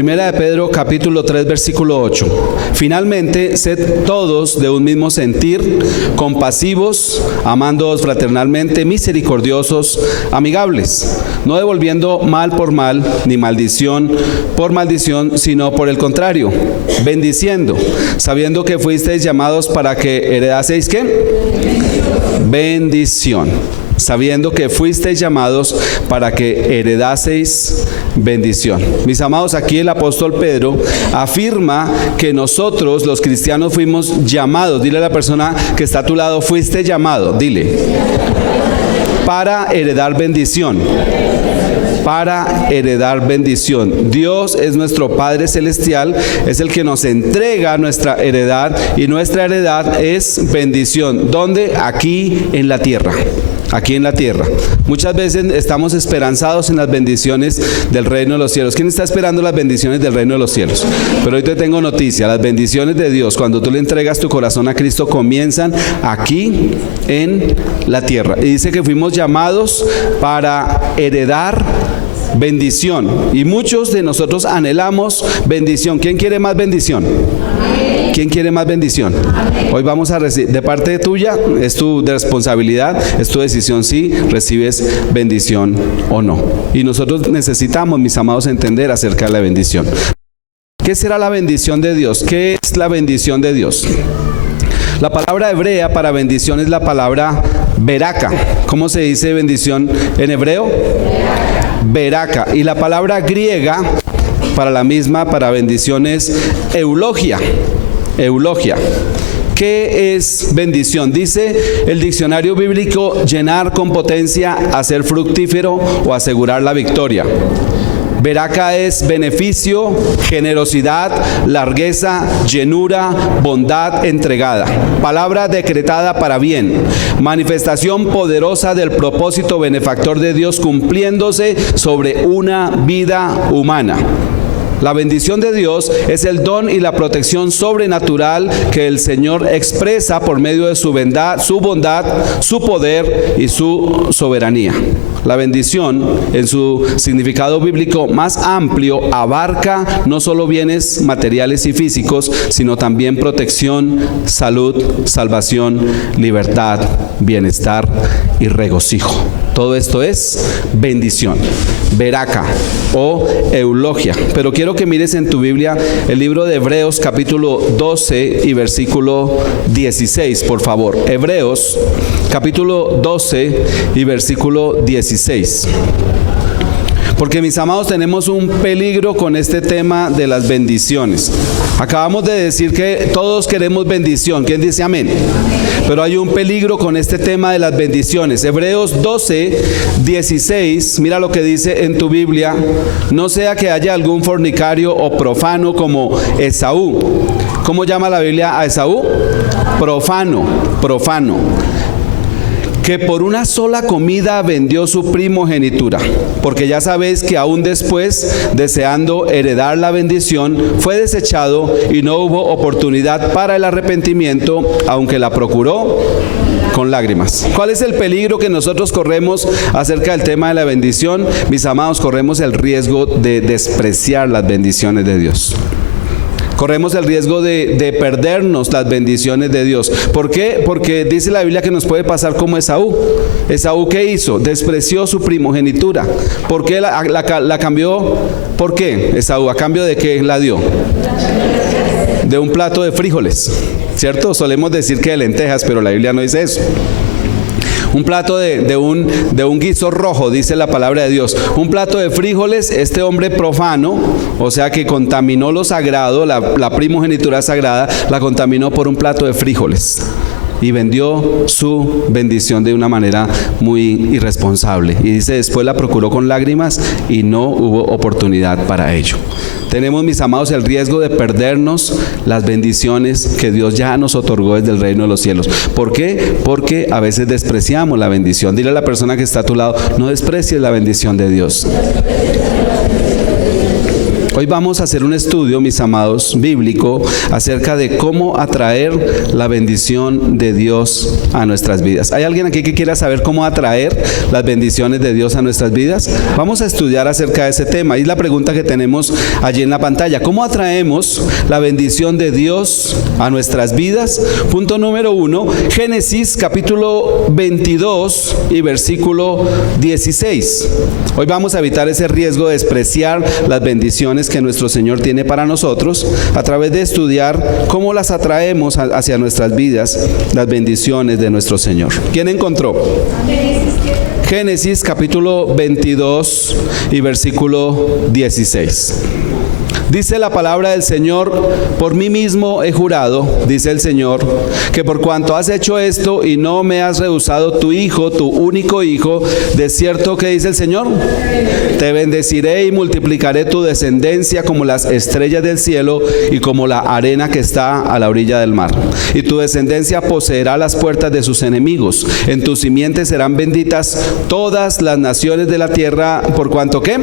Primera de Pedro, capítulo 3, versículo 8. Finalmente, sed todos de un mismo sentir, compasivos, amándoos fraternalmente, misericordiosos, amigables, no devolviendo mal por mal, ni maldición por maldición, sino por el contrario, bendiciendo, sabiendo que fuisteis llamados para que heredaseis, ¿qué? Bendición. Sabiendo que fuisteis llamados para que heredaseis bendición. Mis amados, aquí el apóstol Pedro afirma que nosotros los cristianos fuimos llamados. Dile a la persona que está a tu lado, fuiste llamado, dile, para heredar bendición. Para heredar bendición. Dios es nuestro Padre Celestial, es el que nos entrega nuestra heredad, y nuestra heredad es bendición. ¿Dónde? Aquí en la tierra. Aquí en la tierra. Muchas veces estamos esperanzados en las bendiciones del reino de los cielos. ¿Quién está esperando las bendiciones del reino de los cielos? Pero hoy te tengo noticia, las bendiciones de Dios, cuando tú le entregas tu corazón a Cristo, comienzan aquí en la tierra. Y dice que fuimos llamados para heredar bendición. Y muchos de nosotros anhelamos bendición. ¿Quién quiere más bendición? ¿Quién quiere más bendición? Hoy vamos a recibir, de parte tuya, es tu responsabilidad, es tu decisión si recibes bendición o no. Y nosotros necesitamos, mis amados, entender acerca de la bendición. ¿Qué será la bendición de Dios? ¿Qué es la bendición de Dios? La palabra hebrea para bendición es la palabra beraka. ¿Cómo se dice bendición en hebreo? Beraka. Y la palabra griega para la misma, para bendición, es eulogia. Eulogia. ¿Qué es bendición? Dice el diccionario bíblico: llenar con potencia, hacer fructífero o asegurar la victoria. Beraka es beneficio, generosidad, largueza, llenura, bondad entregada. Palabra decretada para bien. Manifestación poderosa del propósito benefactor de Dios cumpliéndose sobre una vida humana. La bendición de Dios es el don y la protección sobrenatural que el Señor expresa por medio de su bondad, su poder y su soberanía. La bendición, en su significado bíblico más amplio, abarca no solo bienes materiales y físicos, sino también protección, salud, salvación, libertad, bienestar y regocijo. Todo esto es bendición, beraka o eulogia. Pero quiero que mires en tu Biblia el libro de Hebreos capítulo 12 y versículo 16, por favor. Hebreos capítulo 12 y versículo 16. Porque, mis amados, tenemos un peligro con este tema de las bendiciones. Acabamos de decir que todos queremos bendición. ¿Quién dice amén? Pero hay un peligro con este tema de las bendiciones. Hebreos 12, 16, mira lo que dice en tu Biblia: no sea que haya algún fornicario o profano como Esaú. ¿Cómo llama la Biblia a Esaú? Profano, profano. Que por una sola comida vendió su primogenitura, porque ya sabéis que aún después, deseando heredar la bendición, fue desechado y no hubo oportunidad para el arrepentimiento, aunque la procuró con lágrimas. ¿Cuál es el peligro que nosotros corremos acerca del tema de la bendición? Mis amados, corremos el riesgo de despreciar las bendiciones de Dios. Corremos el riesgo de perdernos las bendiciones de Dios. ¿Por qué? Porque dice la Biblia que nos puede pasar como Esaú. ¿Esaú qué hizo? Despreció su primogenitura. ¿Por qué la cambió? ¿Por qué Esaú? ¿A cambio de qué la dio? De un plato de frijoles, ¿cierto? Solemos decir que de lentejas, pero la Biblia no dice eso. Un plato de un guiso rojo, dice la palabra de Dios. Un plato de frijoles. Este hombre profano, o sea que contaminó lo sagrado, la primogenitura sagrada, la contaminó por un plato de frijoles. Y vendió su bendición de una manera muy irresponsable. Y dice, después la procuró con lágrimas y no hubo oportunidad para ello. Tenemos, mis amados, el riesgo de perdernos las bendiciones que Dios ya nos otorgó desde el reino de los cielos. ¿Por qué? Porque a veces despreciamos la bendición. Dile a la persona que está a tu lado: no desprecies la bendición de Dios. Hoy vamos a hacer un estudio, mis amados, bíblico, acerca de cómo atraer la bendición de Dios a nuestras vidas. ¿Hay alguien aquí que quiera saber cómo atraer las bendiciones de Dios a nuestras vidas? Vamos a estudiar acerca de ese tema. Y la pregunta que tenemos allí en la pantalla: ¿cómo atraemos la bendición de Dios a nuestras vidas? Punto número 1, Génesis capítulo 22 y versículo 16. Hoy vamos a evitar ese riesgo de despreciar las bendiciones que nuestro Señor tiene para nosotros a través de estudiar cómo las atraemos hacia nuestras vidas, las bendiciones de nuestro Señor. ¿Quién encontró? Génesis capítulo 22 y versículo 16. Dice la palabra del Señor: por mí mismo he jurado, dice el Señor, que por cuanto has hecho esto y no me has rehusado tu hijo, tu único hijo, de cierto, que dice el Señor, te bendeciré y multiplicaré tu descendencia como las estrellas del cielo y como la arena que está a la orilla del mar. Y tu descendencia poseerá las puertas de sus enemigos. En tu simiente serán benditas todas las naciones de la tierra, por cuanto ¿qué?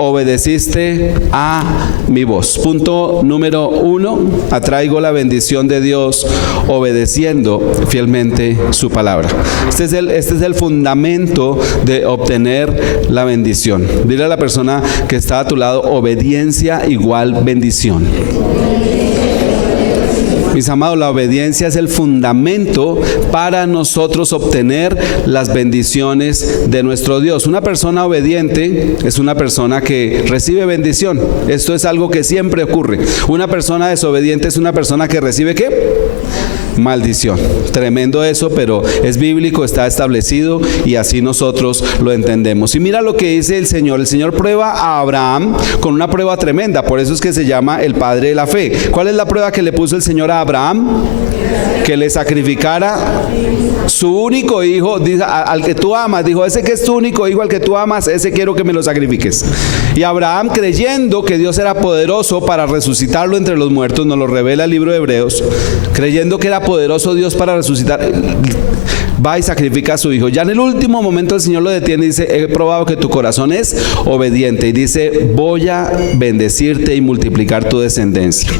Obedeciste a mi voz. Punto número 1, atraigo la bendición de Dios obedeciendo fielmente su palabra. Este es el fundamento de obtener la bendición. Dile a la persona que está a tu lado: obediencia igual bendición. Mis amados, la obediencia es el fundamento para nosotros obtener las bendiciones de nuestro Dios. Una persona obediente es una persona que recibe bendición. Esto es algo que siempre ocurre. Una persona desobediente es una persona que recibe ¿qué? Maldición. Tremendo eso, pero es bíblico, está establecido y así nosotros lo entendemos. Y mira lo que dice el Señor. El Señor prueba a Abraham con una prueba tremenda, por eso es que se llama el padre de la fe. ¿Cuál es la prueba que le puso el Señor a Abraham? Que le sacrificara su único hijo, al que tú amas. Dijo: ese que es tu único hijo, al que tú amas, ese quiero que me lo sacrifiques. Y Abraham, creyendo que Dios era poderoso para resucitarlo entre los muertos, nos lo revela el libro de Hebreos, creyendo que era poderoso Dios para resucitar, va y sacrifica a su hijo. Ya en el último momento el Señor lo detiene y dice: he probado que tu corazón es obediente. Y dice: voy a bendecirte y multiplicar tu descendencia.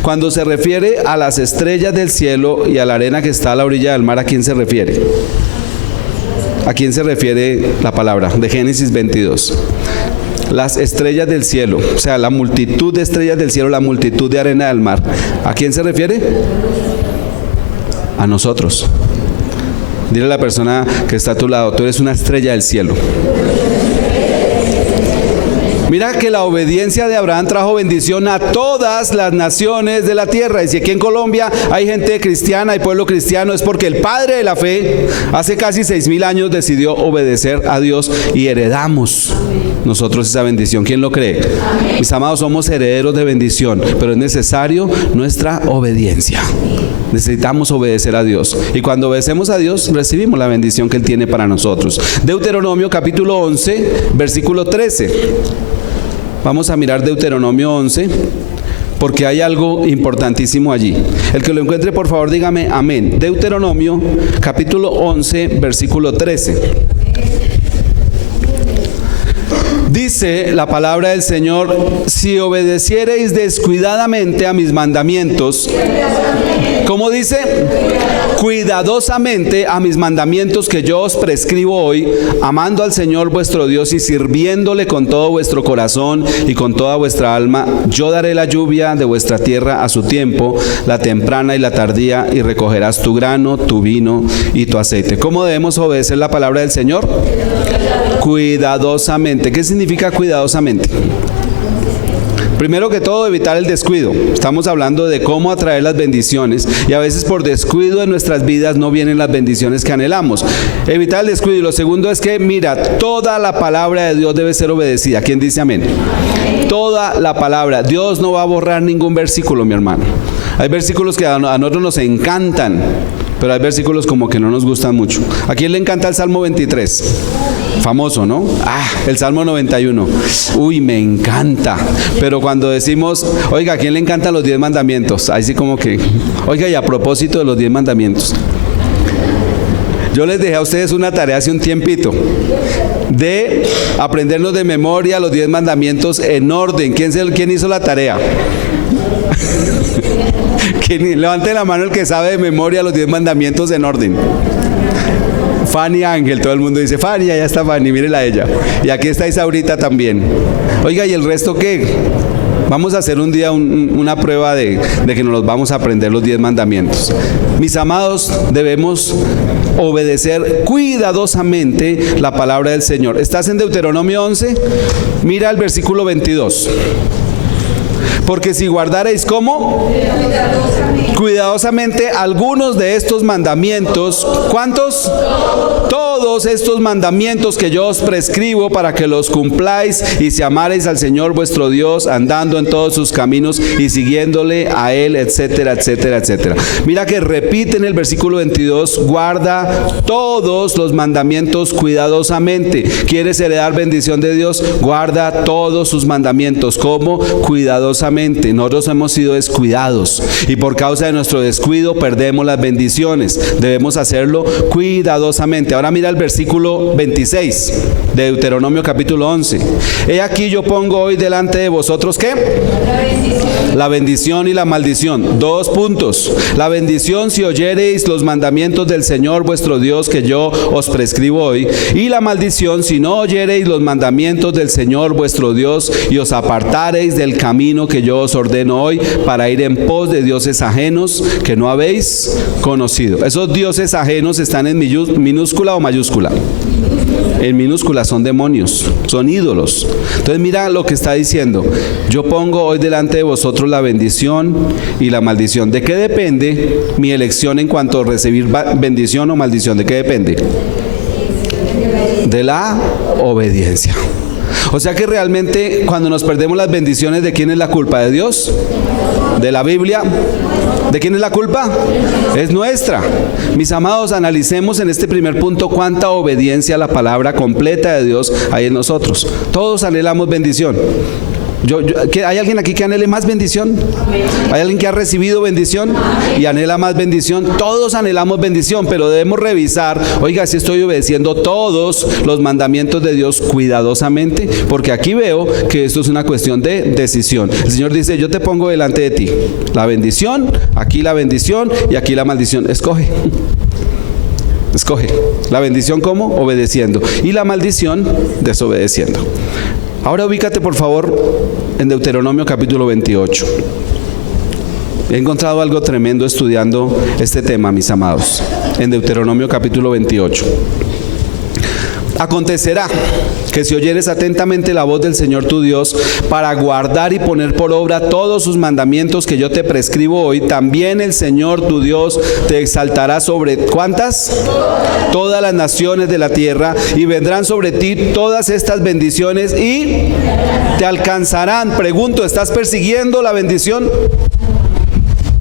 Cuando se refiere a las estrellas del cielo y a la arena que está a la orilla del mar, ¿a quién se refiere? ¿A quién se refiere la palabra de Génesis 22? Las estrellas del cielo, o sea, la multitud de estrellas del cielo, la multitud de arena del mar. ¿A quién se refiere? A nosotros. Dile a la persona que está a tu lado: tú eres una estrella del cielo. Mira que la obediencia de Abraham trajo bendición a todas las naciones de la tierra. Y si aquí en Colombia hay gente cristiana, hay pueblo cristiano, es porque el padre de la fe hace casi 6,000 años decidió obedecer a Dios y heredamos nosotros esa bendición. ¿Quién lo cree? Amén. Mis amados, somos herederos de bendición, pero es necesario nuestra obediencia. Necesitamos obedecer a Dios. Y cuando obedecemos a Dios, recibimos la bendición que Él tiene para nosotros. Deuteronomio capítulo 11, versículo 13. Vamos a mirar Deuteronomio 11, porque hay algo importantísimo allí. El que lo encuentre, por favor, dígame amén. Deuteronomio capítulo 11, versículo 13. Dice la palabra del Señor: si obedeciereis descuidadamente a mis mandamientos, ¿cómo dice? Cuidadosamente a mis mandamientos que yo os prescribo hoy, amando al Señor vuestro Dios y sirviéndole con todo vuestro corazón y con toda vuestra alma, yo daré la lluvia de vuestra tierra a su tiempo, la temprana y la tardía, y recogerás tu grano, tu vino y tu aceite. ¿Cómo debemos obedecer la palabra del Señor? Cuidadosamente. ¿Qué significa cuidadosamente? Primero que todo, evitar el descuido. Estamos hablando de cómo atraer las bendiciones, y a veces por descuido en nuestras vidas no vienen las bendiciones que anhelamos. Evitar el descuido. Y lo segundo es que, mira, toda la palabra de Dios debe ser obedecida. ¿Quién dice amén? Toda la palabra. Dios no va a borrar ningún versículo, mi hermano. Hay versículos que a nosotros nos encantan, pero hay versículos como que no nos gustan mucho. ¿A quién le encanta el Salmo 23? Famoso, ¿no? El Salmo 91. Uy, me encanta. Pero cuando decimos, oiga, ¿a quién le encantan los 10 mandamientos? Ahí sí como que, oiga, y a propósito de los 10 mandamientos, yo les dejé a ustedes una tarea hace un tiempito. de aprendernos de memoria los 10 mandamientos en orden. ¿Quién hizo la tarea? Levante la mano el que sabe de memoria los 10 mandamientos en orden. Fanny Ángel, todo el mundo dice, Fanny, allá está Fanny, mírela a ella. Y aquí está Isaurita también. Oiga, ¿y el resto qué? Vamos a hacer un día una prueba de que nos los vamos a aprender los 10 mandamientos. Mis amados, debemos obedecer cuidadosamente la palabra del Señor. ¿Estás en Deuteronomio 11? Mira el versículo 22. Porque si guardareis, ¿cómo? Cuidadosamente algunos de estos mandamientos. ¿Cuántos? Todos estos mandamientos que yo os prescribo para que los cumpláis y si amareis al Señor vuestro Dios, andando en todos sus caminos y siguiéndole a Él, etcétera, etcétera, etcétera. Mira que repite en el versículo 22, guarda todos los mandamientos cuidadosamente. ¿Quieres heredar bendición de Dios? Guarda todos sus mandamientos. ¿Cómo? Cuidadosamente. Nosotros hemos sido descuidados y por causa de nuestro descuido perdemos las bendiciones. Debemos hacerlo cuidadosamente. Ahora mira el versículo 26 de Deuteronomio capítulo 11. He aquí yo pongo hoy delante de vosotros, ¿qué? La bendición y la maldición. 2 puntos. La bendición si oyereis los mandamientos del Señor vuestro Dios que yo os prescribo hoy. Y la maldición si no oyereis los mandamientos del Señor vuestro Dios y os apartareis del camino que yo os ordeno hoy para ir en pos de dioses ajenos que no habéis conocido. Esos dioses ajenos están en minúscula o mayúscula. En minúscula, son demonios, son ídolos. Entonces mira lo que está diciendo. Yo pongo hoy delante de vosotros la bendición y la maldición. ¿De qué depende mi elección en cuanto a recibir bendición o maldición? ¿De qué depende? De la obediencia. O sea que realmente cuando nos perdemos las bendiciones, ¿de quién es la culpa? ¿De Dios? ¿De la Biblia? ¿De quién es la culpa? Es nuestra. Mis amados, analicemos en este primer punto cuánta obediencia a la palabra completa de Dios hay en nosotros. Todos anhelamos bendición. ¿Hay alguien aquí que anhele más bendición? ¿Hay alguien que ha recibido bendición y anhela más bendición? Todos anhelamos bendición, pero debemos revisar, oiga, si estoy obedeciendo todos los mandamientos de Dios cuidadosamente, porque aquí veo que esto es una cuestión de decisión. El Señor dice, yo te pongo delante de ti la bendición, aquí la bendición y aquí la maldición. Escoge. Escoge. La bendición, ¿cómo? Obedeciendo. Y la maldición, desobedeciendo. Ahora ubícate por favor en Deuteronomio capítulo 28. He encontrado algo tremendo estudiando este tema, mis amados. En Deuteronomio capítulo 28. Acontecerá que si oyeres atentamente la voz del Señor tu Dios para guardar y poner por obra todos sus mandamientos que yo te prescribo hoy, también el Señor tu Dios te exaltará sobre ¿cuántas? Todas las naciones de la tierra, y vendrán sobre ti todas estas bendiciones y te alcanzarán. Pregunto, ¿estás persiguiendo la bendición?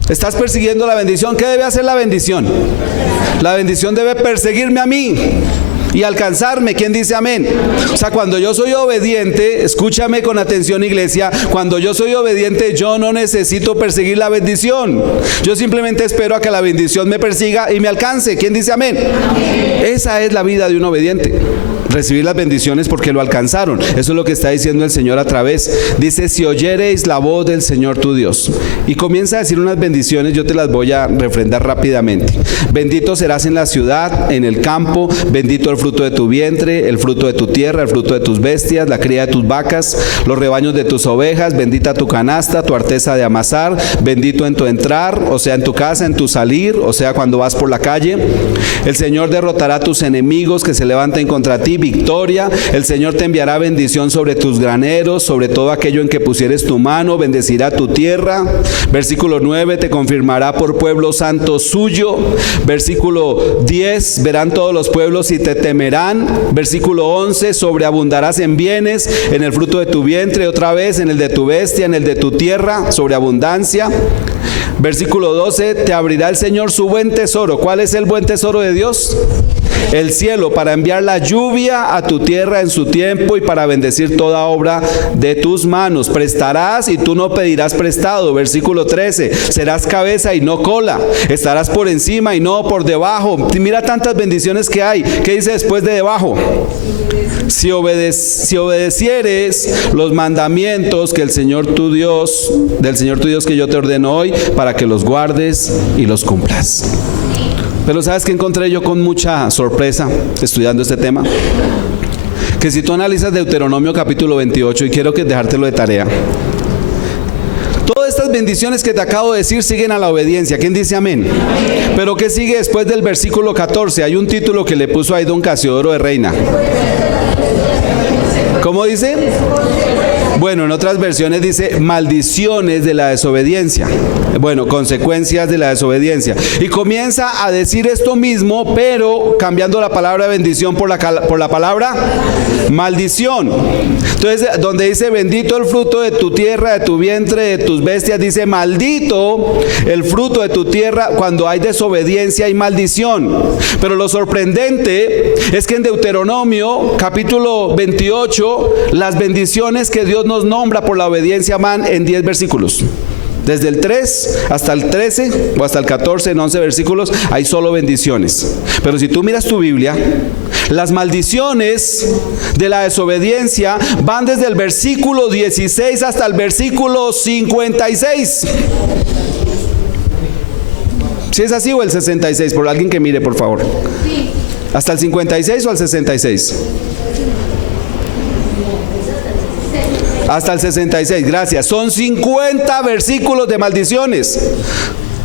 ¿Estás persiguiendo la bendición? ¿Qué debe hacer la bendición? La bendición debe perseguirme a mí y alcanzarme. ¿Quién dice amén? O sea, cuando yo soy obediente, escúchame con atención, iglesia, cuando yo soy obediente, yo no necesito perseguir la bendición. Yo simplemente espero a que la bendición me persiga y me alcance. ¿Quién dice amén? Esa es la vida de un obediente. Recibir las bendiciones porque lo alcanzaron. Eso es lo que está diciendo el Señor a través. Dice, si oyereis la voz del Señor tu Dios. Y comienza a decir unas bendiciones, yo te las voy a refrendar rápidamente. Bendito serás en la ciudad, en el campo, bendito el fruto de tu vientre, el fruto de tu tierra, el fruto de tus bestias, la cría de tus vacas, los rebaños de tus ovejas, bendita tu canasta, tu arteza de amasar, bendito en tu entrar, o sea, en tu casa, en tu salir, o sea, cuando vas por la calle. El Señor derrotará a tus enemigos que se levanten contra ti, victoria. El Señor te enviará bendición sobre tus graneros, sobre todo aquello en que pusieres tu mano, bendecirá tu tierra. Versículo 9, te confirmará por pueblo santo suyo. Versículo 10, verán todos los pueblos y te temerán. Versículo 11, sobreabundarás en bienes, en el fruto de tu vientre, otra vez en el de tu bestia, en el de tu tierra, sobreabundancia. Versículo 12, te abrirá el Señor su buen tesoro. ¿Cuál es el buen tesoro de Dios? El cielo, para enviar la lluvia a tu tierra en su tiempo y para bendecir toda obra de tus manos. Prestarás y tú no pedirás prestado. Versículo 13, serás cabeza y no cola. Estarás por encima y no por debajo. Mira tantas bendiciones que hay. ¿Qué dice después de debajo? Si obedecieres los mandamientos que del Señor tu Dios que yo te ordeno hoy, para que los guardes y los cumplas. Pero ¿sabes qué encontré yo con mucha sorpresa estudiando este tema? Que si tú analizas Deuteronomio capítulo 28, y quiero dejártelo de tarea, todas estas bendiciones que te acabo de decir siguen a la obediencia. ¿Quién dice amén? Pero ¿qué sigue después del versículo 14? Hay un título que le puso ahí don Casiodoro de Reina. ¿Cómo dice? Bueno, en otras versiones dice maldiciones de la desobediencia. Bueno, consecuencias de la desobediencia. Y comienza a decir esto mismo, pero cambiando la palabra bendición por la palabra maldición. Entonces, donde dice bendito el fruto de tu tierra, de tu vientre, de tus bestias, dice maldito el fruto de tu tierra. Cuando hay desobediencia y maldición. Pero lo sorprendente es que en Deuteronomio capítulo 28, las bendiciones que Dios nos nombra por la obediencia van en 10 versículos. Desde el 3 hasta el 13 o hasta el 14, en 11 versículos, hay solo bendiciones. Pero si tú miras tu Biblia, las maldiciones de la desobediencia van desde el versículo 16 hasta el versículo 56. ¿Si es así o el 66? Por alguien que mire, por favor. ¿Hasta el 56 o al 66? Hasta el 66, gracias. Son 50 versículos de maldiciones.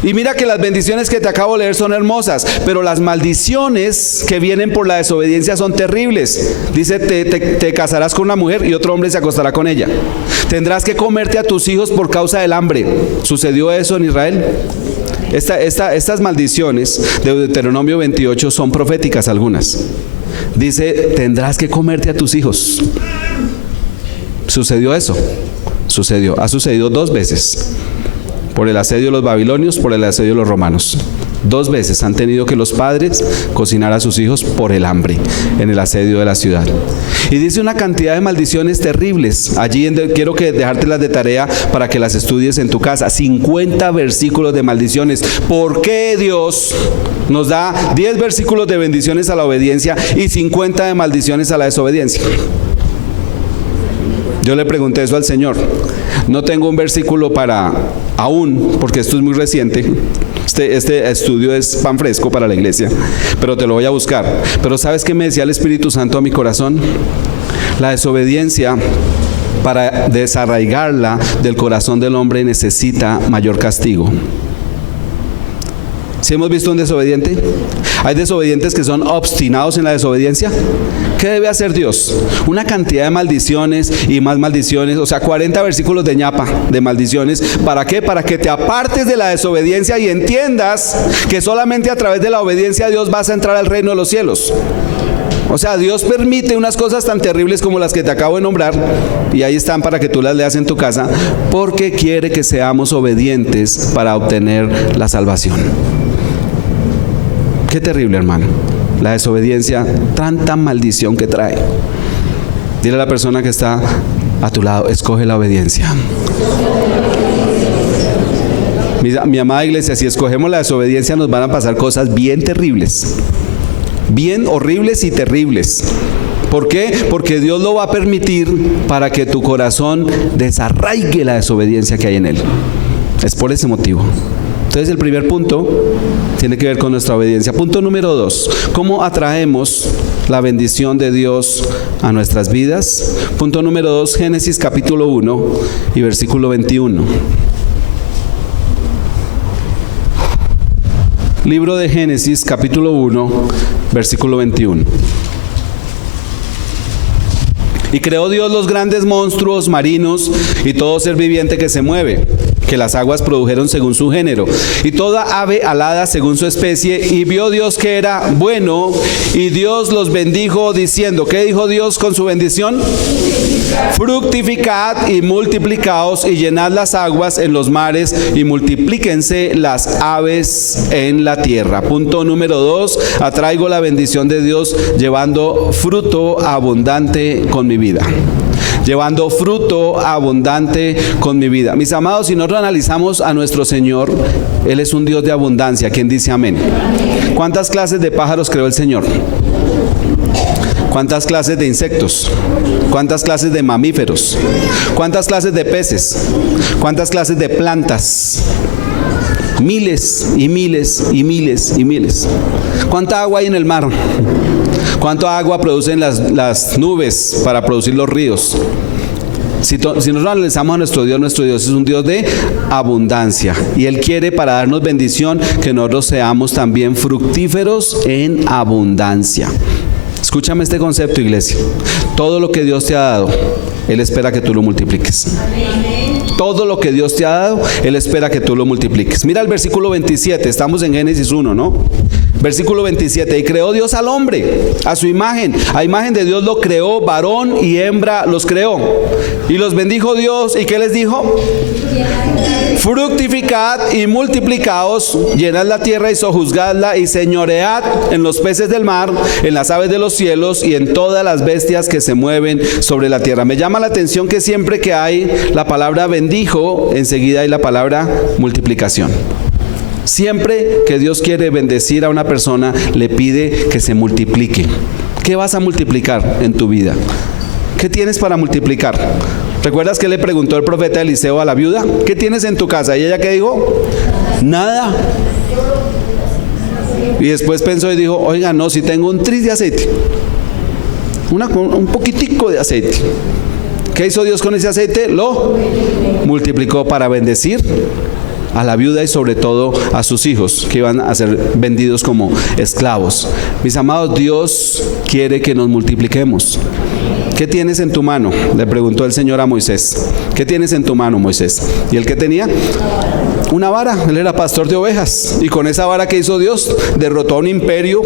Y mira que las bendiciones que te acabo de leer son hermosas, pero las maldiciones que vienen por la desobediencia son terribles. Dice, te casarás con una mujer y otro hombre se acostará con ella. Tendrás que comerte a tus hijos por causa del hambre. ¿Sucedió eso en Israel? Estas maldiciones de Deuteronomio 28 son proféticas algunas. Dice, tendrás que comerte a tus hijos. ¿Sucedió eso? Sucedió. Ha sucedido 2 veces. Por el asedio de los babilonios, por el asedio de los romanos. 2 veces han tenido que los padres cocinar a sus hijos por el hambre en el asedio de la ciudad. Y dice una cantidad de maldiciones terribles. Allí quiero dejártelas de tarea para que las estudies en tu casa. 50 versículos de maldiciones. ¿Por qué Dios nos da 10 versículos de bendiciones a la obediencia y 50 de maldiciones a la desobediencia? Yo le pregunté eso al Señor. No tengo un versículo aún, porque esto es muy reciente. Este estudio es pan fresco para la iglesia, pero te lo voy a buscar. Pero ¿sabes qué me decía el Espíritu Santo a mi corazón? La desobediencia, para desarraigarla del corazón del hombre, necesita mayor castigo. ¿Sí hemos visto un desobediente? Hay desobedientes que son obstinados en la desobediencia. ¿Qué debe hacer Dios? Una cantidad de maldiciones y más maldiciones, o sea, 40 versículos de ñapa, de maldiciones. ¿Para qué? Para que te apartes de la desobediencia y entiendas que solamente a través de la obediencia a Dios vas a entrar al reino de los cielos. O sea, Dios permite unas cosas tan terribles como las que te acabo de nombrar, y ahí están para que tú las leas en tu casa, porque quiere que seamos obedientes para obtener la salvación. Qué terrible, hermano, la desobediencia, tanta maldición que trae. Dile a la persona que está a tu lado, escoge la obediencia. Mi amada iglesia, si escogemos la desobediencia nos van a pasar cosas bien terribles, bien horribles y terribles. ¿Por qué? Porque Dios lo va a permitir para que tu corazón desarraigue la desobediencia que hay en él. Es por ese motivo. Entonces el primer punto tiene que ver con nuestra obediencia. Punto número 2, ¿cómo atraemos la bendición de Dios a nuestras vidas? Punto número 2, Génesis capítulo 1 y versículo 21. Libro de Génesis capítulo 1, versículo 21. Y creó Dios los grandes monstruos marinos y todo ser viviente que se mueve, que las aguas produjeron según su género, y toda ave alada según su especie, y vio Dios que era bueno, y Dios los bendijo diciendo, ¿qué dijo Dios con su bendición? Fructificad y multiplicaos y llenad las aguas en los mares y multiplíquense las aves en la tierra. Punto número 2, atraigo la bendición de Dios llevando fruto abundante con mi vida. Llevando fruto abundante con mi vida. Mis amados, si nosotros analizamos a nuestro Señor, Él es un Dios de abundancia. ¿Quién dice amén? ¿Cuántas clases de pájaros creó el Señor? ¿Cuántas clases de insectos? ¿Cuántas clases de mamíferos? ¿Cuántas clases de peces? ¿Cuántas clases de plantas? Miles y miles y miles y miles. ¿Cuánta agua hay en el mar? ¿Cuánta agua producen las nubes para producir los ríos? Si nosotros analizamos a nuestro Dios es un Dios de abundancia. Y Él quiere, para darnos bendición, que nosotros seamos también fructíferos en abundancia. Escúchame este concepto, iglesia. Todo lo que Dios te ha dado, Él espera que tú lo multipliques. Todo lo que Dios te ha dado, Él espera que tú lo multipliques. Mira el versículo 27, estamos en Génesis 1, ¿no? Versículo 27, y creó Dios al hombre a su imagen. A imagen de Dios lo creó, varón y hembra los creó. Y los bendijo Dios, ¿y qué les dijo? Fructificad y multiplicaos, llenad la tierra y sojuzgadla, y señoread en los peces del mar, en las aves de los cielos y en todas las bestias que se mueven sobre la tierra. Me llama la atención que siempre que hay la palabra bendijo, enseguida hay la palabra multiplicación. Siempre que Dios quiere bendecir a una persona, le pide que se multiplique. ¿Qué vas a multiplicar en tu vida? ¿Qué tienes para multiplicar? ¿Recuerdas que le preguntó el profeta Eliseo a la viuda? ¿Qué tienes en tu casa? ¿Y ella qué dijo? Nada. Y después pensó y dijo, oiga, no, si tengo un tris de aceite, un poquitico de aceite. ¿Qué hizo Dios con ese aceite? Lo multiplicó para bendecir a la viuda y sobre todo a sus hijos, que iban a ser vendidos como esclavos. Mis amados, Dios quiere que nos multipliquemos. ¿Qué tienes en tu mano?, le preguntó el Señor a Moisés. ¿Qué tienes en tu mano, Moisés? ¿Y él qué tenía? Una vara. Él era pastor de ovejas. Y con esa vara que hizo Dios, derrotó a un imperio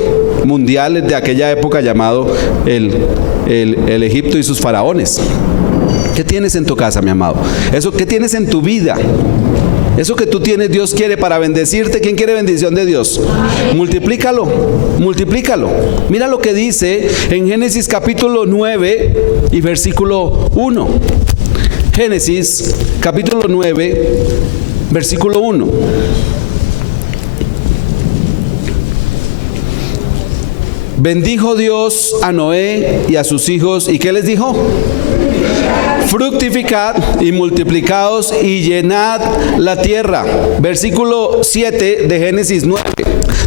mundial de aquella época llamado el Egipto y sus faraones. ¿Qué tienes en tu casa, mi amado? Eso, ¿qué tienes en tu vida? Eso que tú tienes, Dios quiere para bendecirte. ¿Quién quiere bendición de Dios? Multiplícalo, multiplícalo. Mira lo que dice en Génesis capítulo 9 y versículo 1. Génesis capítulo 9, versículo 1. Bendijo Dios a Noé y a sus hijos. ¿Y qué les dijo? Fructificad y multiplicaos y llenad la tierra. Versículo 7 de Génesis 9.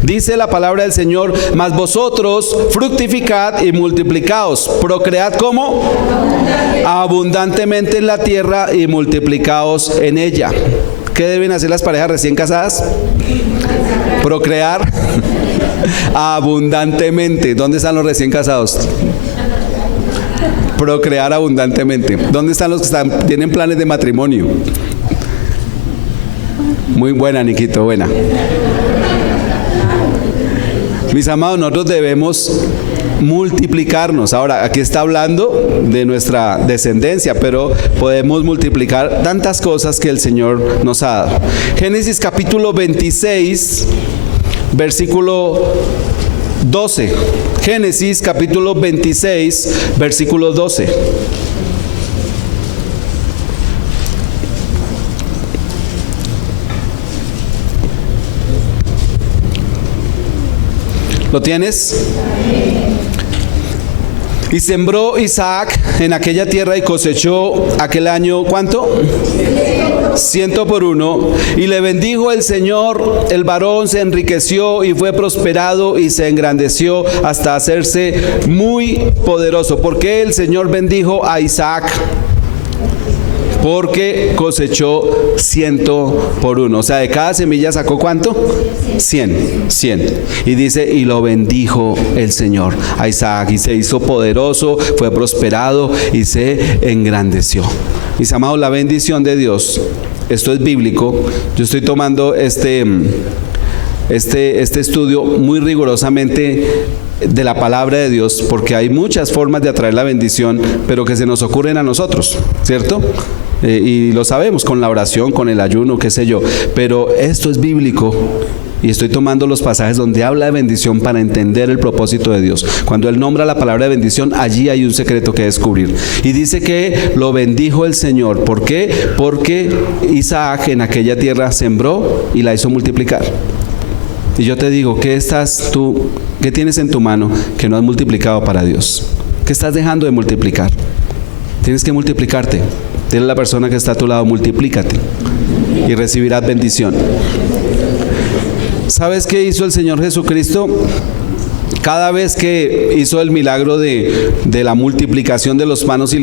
Dice la palabra del Señor: mas vosotros fructificad y multiplicaos, procread ¿cómo? Abundantemente en la tierra y multiplicaos en ella. ¿Qué deben hacer las parejas recién casadas? Procrear abundantemente. ¿Dónde están los recién casados? Procrear abundantemente. ¿Dónde están los que tienen planes de matrimonio? Muy buena, Niquito, buena. Mis amados, nosotros debemos multiplicarnos. Ahora, aquí está hablando de nuestra descendencia, pero podemos multiplicar tantas cosas que el Señor nos ha dado. Génesis capítulo 26, versículo 12. Génesis capítulo 26, versículo 12. ¿Lo tienes? Y sembró Isaac en aquella tierra y cosechó aquel año, ¿cuánto? 100 por 1. Y le bendijo el Señor, el varón se enriqueció y fue prosperado y se engrandeció hasta hacerse muy poderoso. ¿Por qué el Señor bendijo a Isaac? Porque cosechó 100 por 1. O sea, de cada semilla sacó ¿cuánto? 100. Y dice, y lo bendijo el Señor a Isaac, y se hizo poderoso, fue prosperado y se engrandeció. Mis amados, la bendición de Dios, esto es bíblico. Yo estoy tomando este estudio muy rigurosamente de la palabra de Dios, porque hay muchas formas de atraer la bendición, pero que se nos ocurren a nosotros, ¿cierto? Y lo sabemos, con la oración, con el ayuno, qué sé yo, pero esto es bíblico. Y estoy tomando los pasajes donde habla de bendición para entender el propósito de Dios. Cuando Él nombra la palabra de bendición, allí hay un secreto que descubrir. Y dice que lo bendijo el Señor. ¿Por qué? Porque Isaac en aquella tierra sembró y la hizo multiplicar. Y yo te digo, ¿qué tienes en tu mano que no has multiplicado para Dios? ¿Qué estás dejando de multiplicar? Tienes que multiplicarte. Dile a la persona que está a tu lado, multiplícate y recibirás bendición. ¿Sabes qué hizo el Señor Jesucristo? Cada vez que hizo el milagro de la multiplicación de los panes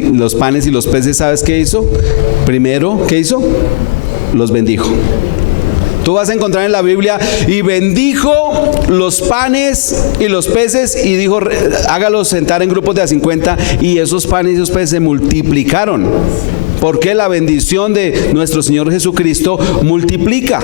y los peces, ¿sabes qué hizo? Primero, ¿qué hizo? Los bendijo. Tú vas a encontrar en la Biblia, y bendijo los panes y los peces, y dijo, hágalos sentar en grupos de a 50, y esos panes y esos peces se multiplicaron. Porque la bendición de nuestro Señor Jesucristo multiplica.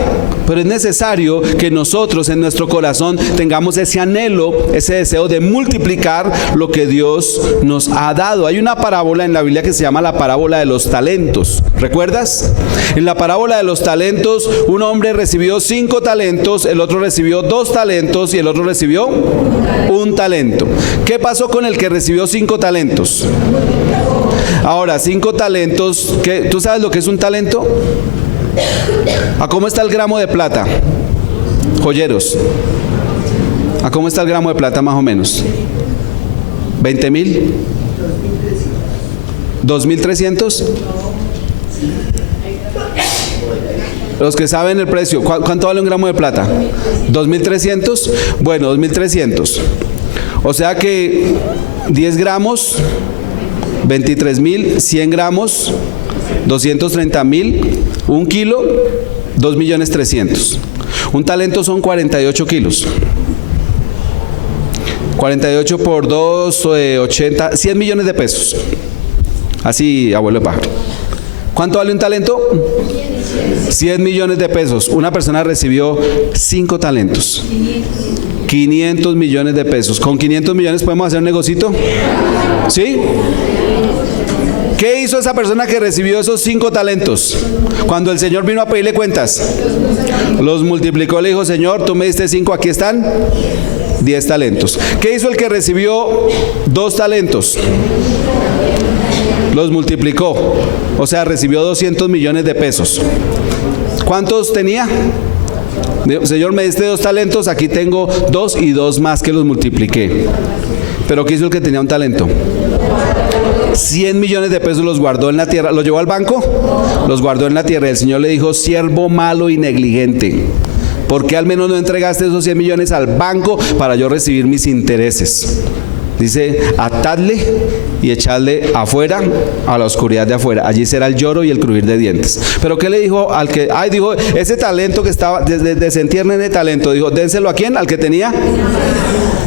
Pero es necesario que nosotros en nuestro corazón tengamos ese anhelo, ese deseo de multiplicar lo que Dios nos ha dado. Hay una parábola en la Biblia que se llama la parábola de los talentos. ¿Recuerdas? En la parábola de los talentos, un hombre recibió 5 talentos, el otro recibió 2 talentos y el otro recibió 1 talento. ¿Qué pasó con el que recibió 5 talentos? Ahora, 5 talentos, ¿tú sabes lo que es un talento? ¿A cómo está el gramo de plata? Joyeros. ¿A cómo está el gramo de plata más o menos? ¿20,000? ¿2,300? Los que saben el precio, ¿cuánto vale un gramo de plata? ¿2,300? Bueno, 2,300. O sea que 10 gramos... 23,000, 100 gramos, 230,000, 1 kilo, 2,300,000. Un talento son 48 kilos. 48 por 2, 80, 100 millones de pesos. Así, abuelo de pájaro. ¿Cuánto vale un talento? 100 millones de pesos. Una persona recibió 5 talentos. 500 millones de pesos. ¿Con 500 millones podemos hacer un negocito? ¿Sí? ¿Qué hizo esa persona que recibió esos 5 talentos? Cuando el Señor vino a pedirle cuentas, los multiplicó, le dijo, Señor, tú me diste 5, aquí están 10 talentos. ¿Qué hizo el que recibió 2 talentos? Los multiplicó, o sea, recibió 200 millones de pesos. ¿Cuántos tenía? Señor, me diste 2 talentos, aquí tengo 2 y 2 más que los multipliqué. Pero ¿qué hizo el que tenía un talento? 100 millones de pesos los guardó en la tierra. ¿Los llevó al banco? Los guardó en la tierra. Y el Señor le dijo, siervo malo y negligente, ¿por qué al menos no entregaste esos 100 millones al banco para yo recibir mis intereses? Dice, atadle y echadle afuera, a la oscuridad de afuera. Allí será el lloro y el crujir de dientes. Pero ¿qué le dijo al que? Dijo, ese talento que estaba, desentierren el talento. Dijo, dénselo ¿a quién? Al que tenía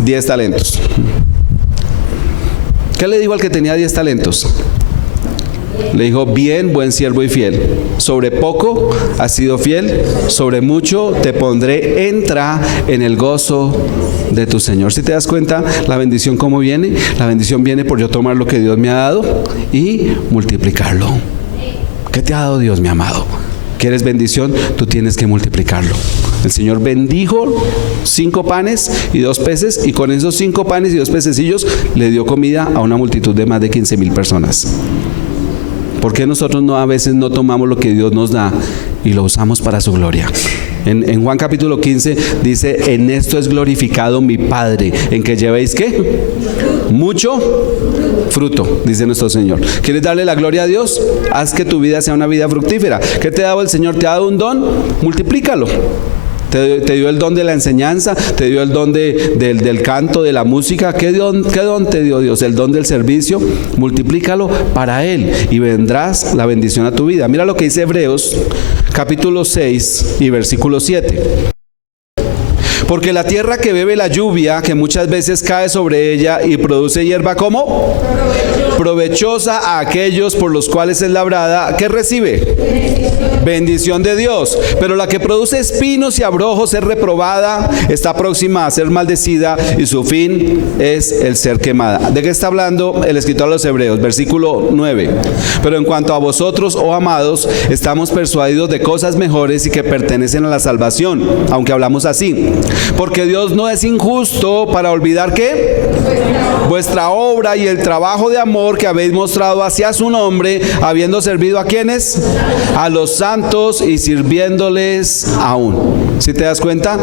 10 talentos. ¿Qué le dijo al que tenía 10 talentos? Le dijo, bien, buen siervo y fiel. Sobre poco has sido fiel, sobre mucho te pondré, entra en el gozo de tu Señor. Si te das cuenta, la bendición ¿cómo viene? La bendición viene por yo tomar lo que Dios me ha dado y multiplicarlo. ¿Qué te ha dado Dios, mi amado? ¿Quieres bendición? Tú tienes que multiplicarlo. El Señor bendijo 5 panes y 2 peces, y con esos 5 panes y 2 pececillos le dio comida a una multitud de más de 15,000 personas. ¿Por qué nosotros a veces no tomamos lo que Dios nos da y lo usamos para su gloria? En Juan capítulo 15 dice, en esto es glorificado mi Padre, en que llevéis ¿qué? Mucho fruto, dice nuestro Señor. ¿Quieres darle la gloria a Dios? Haz que tu vida sea una vida fructífera. ¿Qué te ha dado el Señor? ¿Te ha dado un don? Multiplícalo. Te dio el don de la enseñanza, te dio el don del canto, de la música. ¿Qué don te dio Dios? El don del servicio. Multiplícalo para Él y vendrás la bendición a tu vida. Mira lo que dice Hebreos capítulo 6 y versículo 7. Porque la tierra que bebe la lluvia, que muchas veces cae sobre ella y produce hierba, ¿cómo? Provechosa a aquellos por los cuales es labrada, ¿qué recibe? Bendición de Dios. Pero la que produce espinos y abrojos es reprobada, está próxima a ser maldecida y su fin es el ser quemada. ¿De qué está hablando el escritor a los Hebreos? Versículo 9. Pero en cuanto a vosotros, oh amados, estamos persuadidos de cosas mejores y que pertenecen a la salvación, aunque hablamos así. Porque Dios no es injusto para olvidar ¿qué? Vuestra obra y el trabajo de amor que habéis mostrado hacia su nombre, habiendo servido a ¿quiénes? A los santos y sirviéndoles aún. ¿Sí te das cuenta?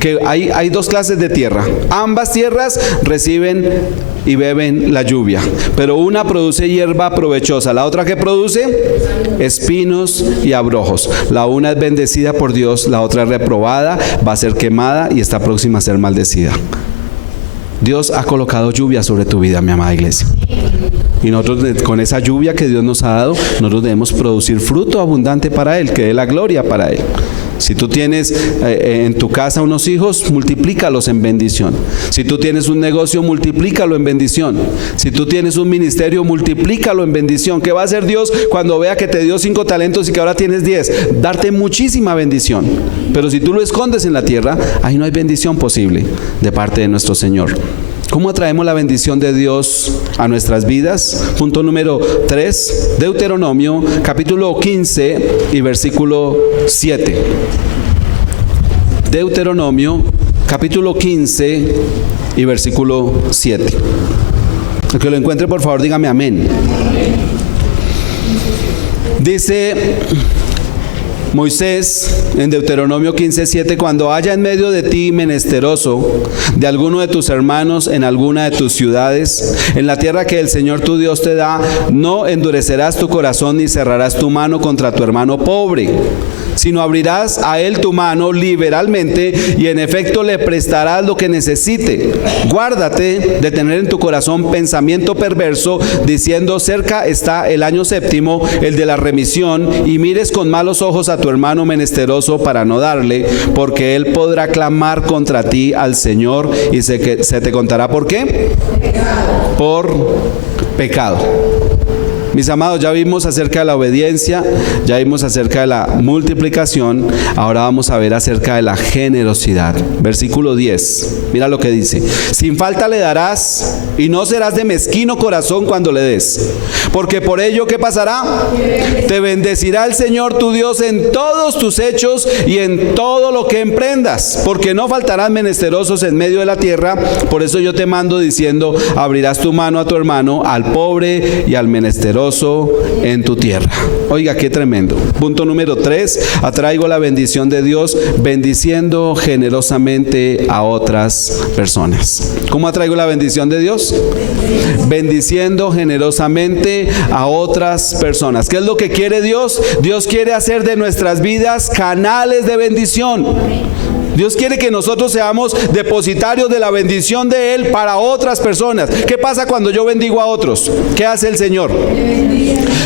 que hay dos clases de tierra. Ambas tierras reciben y beben la lluvia, pero una produce hierba provechosa, la otra, ¿qué produce? Espinos y abrojos. La una es bendecida por Dios, la otra es reprobada, va a ser quemada y está próxima a ser maldecida. Dios ha colocado lluvia sobre tu vida, mi amada iglesia. Y nosotros, con esa lluvia que Dios nos ha dado, nosotros debemos producir fruto abundante para Él, que dé la gloria para Él. Si tú tienes en tu casa unos hijos, multiplícalos en bendición. Si tú tienes un negocio, multiplícalo en bendición. Si tú tienes un ministerio, multiplícalo en bendición. ¿Qué va a hacer Dios cuando vea que te dio 5 talentos y que ahora tienes 10? Darte muchísima bendición. Pero si tú lo escondes en la tierra, ahí no hay bendición posible de parte de nuestro Señor. ¿Cómo atraemos la bendición de Dios a nuestras vidas? Punto número 3, Deuteronomio capítulo 15 y versículo 7. Deuteronomio capítulo 15 y versículo 7. El que lo encuentre, por favor, dígame amén. Dice Moisés en Deuteronomio 15:7: cuando haya en medio de ti menesteroso de alguno de tus hermanos en alguna de tus ciudades, en la tierra que el Señor tu Dios te da, no endurecerás tu corazón ni cerrarás tu mano contra tu hermano pobre, sino abrirás a él tu mano liberalmente y en efecto le prestarás lo que necesite. Guárdate de tener en tu corazón pensamiento perverso, diciendo: cerca está el año séptimo, el de la remisión, y mires con malos ojos a tu hermano menesteroso para no darle, porque él podrá clamar contra ti al Señor y se te contará ¿por qué? Por pecado. Mis amados, ya vimos acerca de la obediencia, ya vimos acerca de la multiplicación, ahora vamos a ver acerca de la generosidad. Versículo 10, mira lo que dice: sin falta le darás y no serás de mezquino corazón cuando le des, porque por ello, ¿qué pasará? Te bendecirá el Señor tu Dios en todos tus hechos y en todo lo que emprendas, porque no faltarán menesterosos en medio de la tierra. Por eso yo te mando diciendo: abrirás tu mano a tu hermano, al pobre y al menesteroso en tu tierra. Oiga, qué tremendo. Punto número 3, atraigo la bendición de Dios bendiciendo generosamente a otras personas. ¿Cómo atraigo la bendición de Dios? Bendiciendo generosamente a otras personas. ¿Qué es lo que quiere Dios? Dios quiere hacer de nuestras vidas canales de bendición. Dios quiere que nosotros seamos depositarios de la bendición de Él para otras personas. ¿Qué pasa cuando yo bendigo a otros? ¿Qué hace el Señor?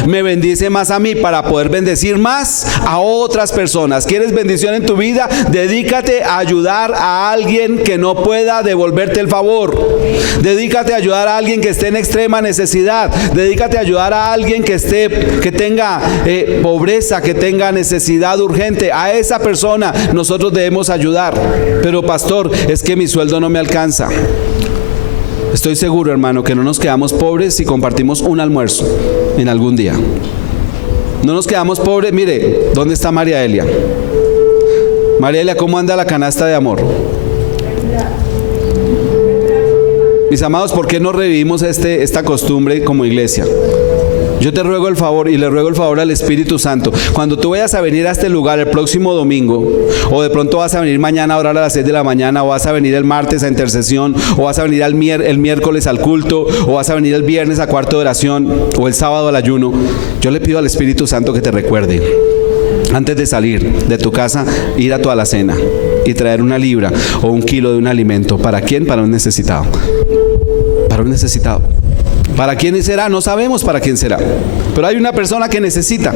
Me bendice más a mí para poder bendecir más a otras personas. ¿Quieres bendición en tu vida? Dedícate a ayudar a alguien que no pueda devolverte el favor. Dedícate a ayudar a alguien que esté en extrema necesidad. Dedícate a ayudar a alguien que tenga pobreza, que tenga necesidad urgente. A esa persona nosotros debemos ayudar. Pero pastor, es que mi sueldo no me alcanza. Estoy seguro, hermano, que no nos quedamos pobres si compartimos un almuerzo en algún día. No nos quedamos pobres. Mire, ¿dónde está María Elia? María Elia, ¿cómo anda la canasta de amor? Mis amados, ¿por qué no revivimos esta costumbre como iglesia? Yo te ruego el favor y le ruego el favor al Espíritu Santo. Cuando tú vayas a venir a este lugar el próximo domingo, o de pronto vas a venir mañana a orar a las 6 de la mañana, o vas a venir el martes a intercesión, o vas a venir el miércoles al culto, o vas a venir el viernes a cuarto de oración, o el sábado al ayuno, yo le pido al Espíritu Santo que te recuerde, antes de salir de tu casa, ir a tu alacena y traer 1 libra o 1 kilo de un alimento. ¿Para quién? Para un necesitado. Para un necesitado. ¿Para quién será? No sabemos para quién será, pero hay una persona que necesita.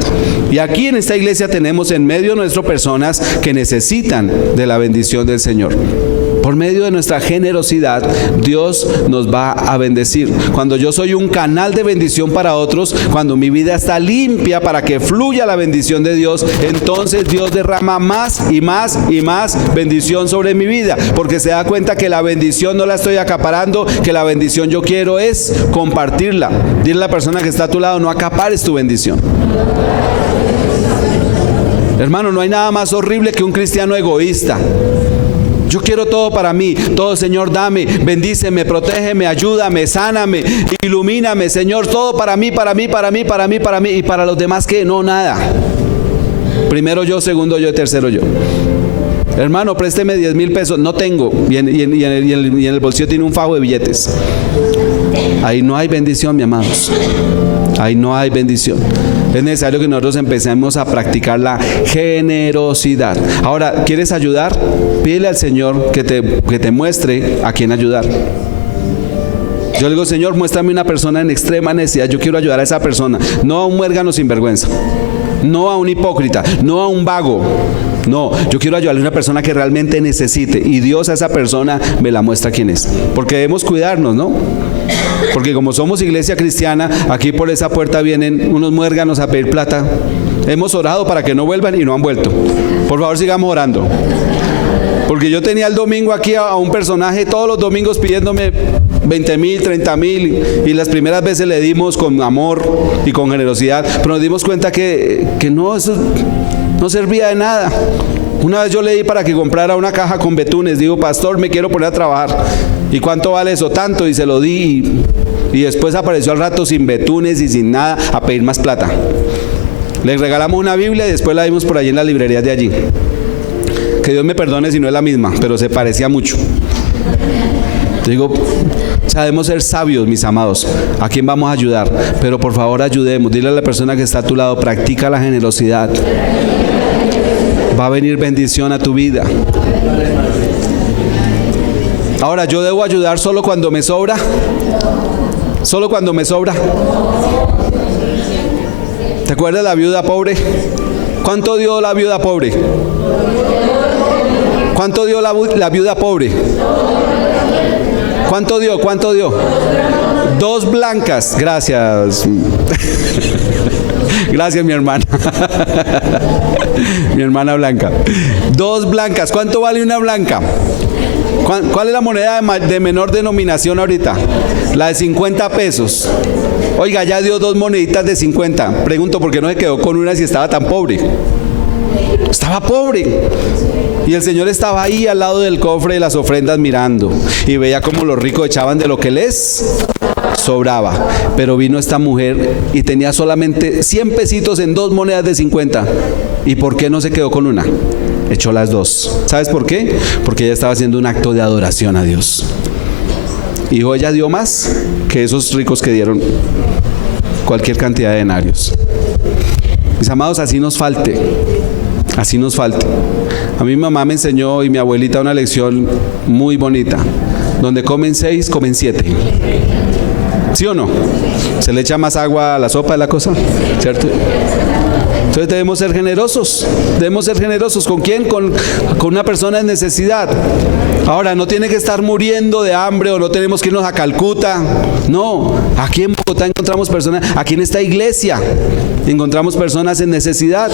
Y aquí en esta iglesia tenemos en medio nuestro personas que necesitan de la bendición del Señor. Por medio de nuestra generosidad, Dios nos va a bendecir. Cuando yo soy un canal de bendición para otros, cuando mi vida está limpia para que fluya la bendición de Dios, entonces Dios derrama más y más y más bendición sobre mi vida, porque se da cuenta que la bendición no la estoy acaparando, que la bendición yo quiero es compartirla. Dile a la persona que está a tu lado: no acapares tu bendición. Hermano, no hay nada más horrible que un cristiano egoísta. Yo quiero todo para mí, todo, Señor, dame, bendíceme, protégeme, ayúdame, sáname, ilumíname, Señor, todo para mí, para mí, para mí, para mí, para mí, y para los demás, ¿qué? No, nada. Primero yo, segundo yo, tercero yo. Hermano, présteme 10,000 pesos. No tengo. Y en el bolsillo tiene un fajo de billetes. Ahí no hay bendición, mi amados. Ahí no hay bendición. Es necesario que nosotros empecemos a practicar la generosidad. Ahora, ¿quieres ayudar? Pídele al Señor que te muestre a quién ayudar. Yo le digo, Señor, muéstrame una persona en extrema necesidad. Yo quiero ayudar a esa persona. No a un muérgano sinvergüenza. No a un hipócrita. No a un vago. No, yo quiero ayudarle a una persona que realmente necesite. Y Dios a esa persona me la muestra quién es. Porque debemos cuidarnos, ¿no? Porque como somos iglesia cristiana, aquí por esa puerta vienen unos muérganos a pedir plata. Hemos orado para que no vuelvan y no han vuelto. Por favor, sigamos orando. Porque yo tenía el domingo aquí a un personaje todos los domingos pidiéndome 20,000, 30,000, y las primeras veces le dimos con amor y con generosidad, pero nos dimos cuenta que no, eso no servía de nada. Una vez yo le di para que comprara una caja con betunes. Digo, pastor, me quiero poner a trabajar. ¿Y cuánto vale eso? Tanto. Y se lo di. Y después apareció al rato sin betunes y sin nada a pedir más plata. Le regalamos una Biblia y después la vimos por allí en las librerías de allí. Que Dios me perdone si no es la misma, pero se parecía mucho. Digo, sabemos ser sabios, mis amados. ¿A quién vamos a ayudar? Pero por favor ayudemos. Dile a la persona que está a tu lado, practica la generosidad. Va a venir bendición a tu vida. Ahora, ¿yo debo ayudar solo cuando me sobra? ¿Solo cuando me sobra? ¿Te acuerdas de la viuda pobre? ¿Cuánto dio la viuda pobre? ¿Cuánto dio la viuda pobre? ¿Cuánto dio? ¿Cuánto dio? 2 blancas. Gracias. Gracias, mi hermana. Mi hermana Blanca. 2 blancas. ¿Cuánto vale una blanca? ¿Cuál es la moneda de menor denominación ahorita? La de 50 pesos. Oiga, ya dio 2 moneditas de 50. Pregunto, ¿por qué no se quedó con una si estaba tan pobre? Estaba pobre. Y el Señor estaba ahí al lado del cofre de las ofrendas mirando. Y veía cómo los ricos echaban de lo que les sobraba. Pero vino esta mujer y tenía solamente 100 pesitos en 2 monedas de 50. ¿Y por qué no se quedó con una? Echó las 2. ¿Sabes por qué? Porque ella estaba haciendo un acto de adoración a Dios. Y ella dio más que esos ricos que dieron cualquier cantidad de denarios. Mis amados, así nos falte. Así nos falte. A mi mamá me enseñó y mi abuelita una lección muy bonita. Donde comen 6, comen 7. ¿Sí o no? Se le echa más agua a la sopa de la cosa, ¿cierto? Entonces debemos ser generosos. Debemos ser generosos. ¿Con quién? Con una persona en necesidad. Ahora, no tiene que estar muriendo de hambre o no tenemos que irnos a Calcuta. No, aquí en Bogotá encontramos personas, aquí en esta iglesia encontramos personas en necesidad.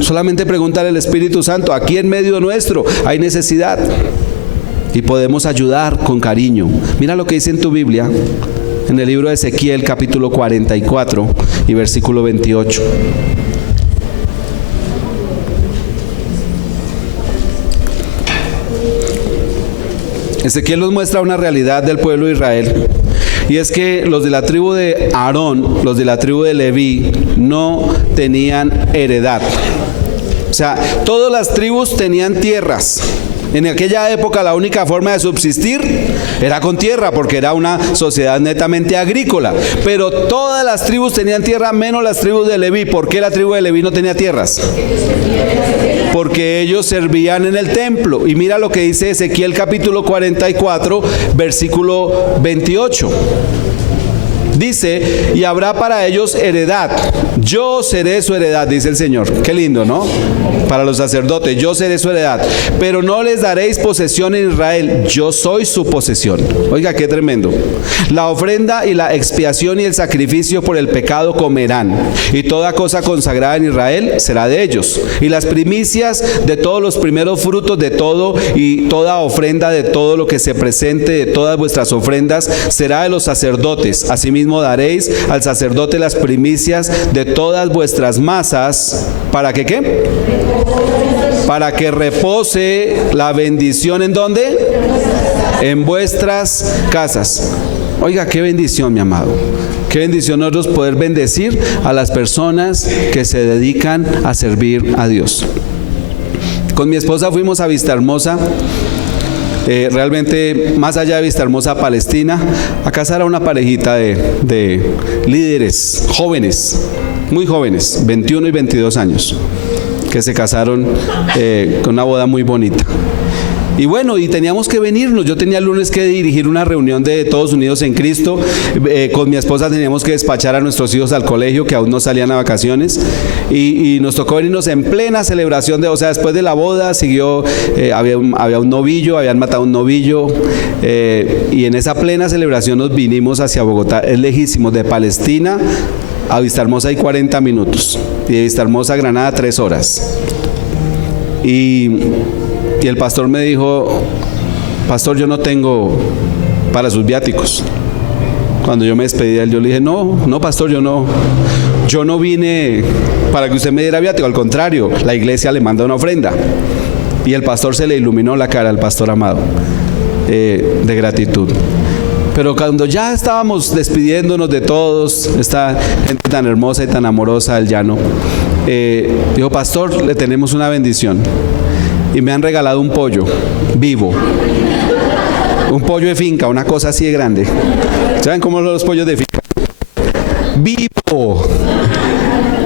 Solamente preguntar al Espíritu Santo, aquí en medio nuestro hay necesidad. Y podemos ayudar con cariño. Mira lo que dice en tu Biblia, en el libro de Ezequiel, capítulo 44 y versículo 28. Ezequiel nos muestra una realidad del pueblo de Israel, y es que los de la tribu de Aarón, los de la tribu de Leví, no tenían heredad. O sea, todas las tribus tenían tierras. En aquella época la única forma de subsistir era con tierra, porque era una sociedad netamente agrícola. Pero todas las tribus tenían tierra, menos las tribus de Leví. ¿Por qué la tribu de Leví no tenía tierras? Porque ellos servían en el templo. Y mira lo que dice Ezequiel capítulo 44, versículo 28. Dice, y habrá para ellos heredad. Yo seré su heredad, dice el Señor. Qué lindo, ¿no? Para los sacerdotes, yo seré su heredad. Pero no les daréis posesión en Israel. Yo soy su posesión. Oiga, qué tremendo. La ofrenda y la expiación y el sacrificio por el pecado comerán. Y toda cosa consagrada en Israel será de ellos. Y las primicias de todos los primeros frutos de todo y toda ofrenda de todo lo que se presente de todas vuestras ofrendas será de los sacerdotes. Asimismo daréis al sacerdote las primicias de todas vuestras masas. ¿Para que qué? Para que repose la bendición. ¿En dónde? En vuestras casas. Oiga, qué bendición, mi amado. Qué bendición nosotros poder bendecir a las personas que se dedican a servir a Dios. Con mi esposa fuimos a Vistahermosa. Realmente, más allá de Vistahermosa, Palestina, a casar a una parejita de líderes jóvenes, muy jóvenes, 21 y 22 años, que se casaron con una boda muy bonita. Y bueno, y teníamos que venirnos. Yo tenía el lunes que dirigir una reunión de Todos Unidos en Cristo. Con mi esposa teníamos que despachar a nuestros hijos al colegio, que aún no salían a vacaciones. Y nos tocó venirnos en plena celebración o sea, después de la boda siguió, había un novillo, habían matado un novillo. Y en esa plena celebración nos vinimos hacia Bogotá. Es lejísimo, de Palestina a Vistahermosa hay 40 minutos. Y de Vistahermosa a Granada 3 horas. Y el pastor me dijo: pastor, yo no tengo para sus viáticos. Cuando yo me despedí de él, yo le dije: no, pastor, yo no vine para que usted me diera viático. Al contrario, la iglesia le manda una ofrenda. Y el pastor se le iluminó la cara al pastor Amado, de gratitud. Pero cuando ya estábamos despidiéndonos de todos, esta gente tan hermosa y tan amorosa del llano, dijo: pastor, le tenemos una bendición. Y me han regalado un pollo vivo, un pollo de finca, una cosa así de grande. ¿Saben cómo son los pollos de finca? Vivo.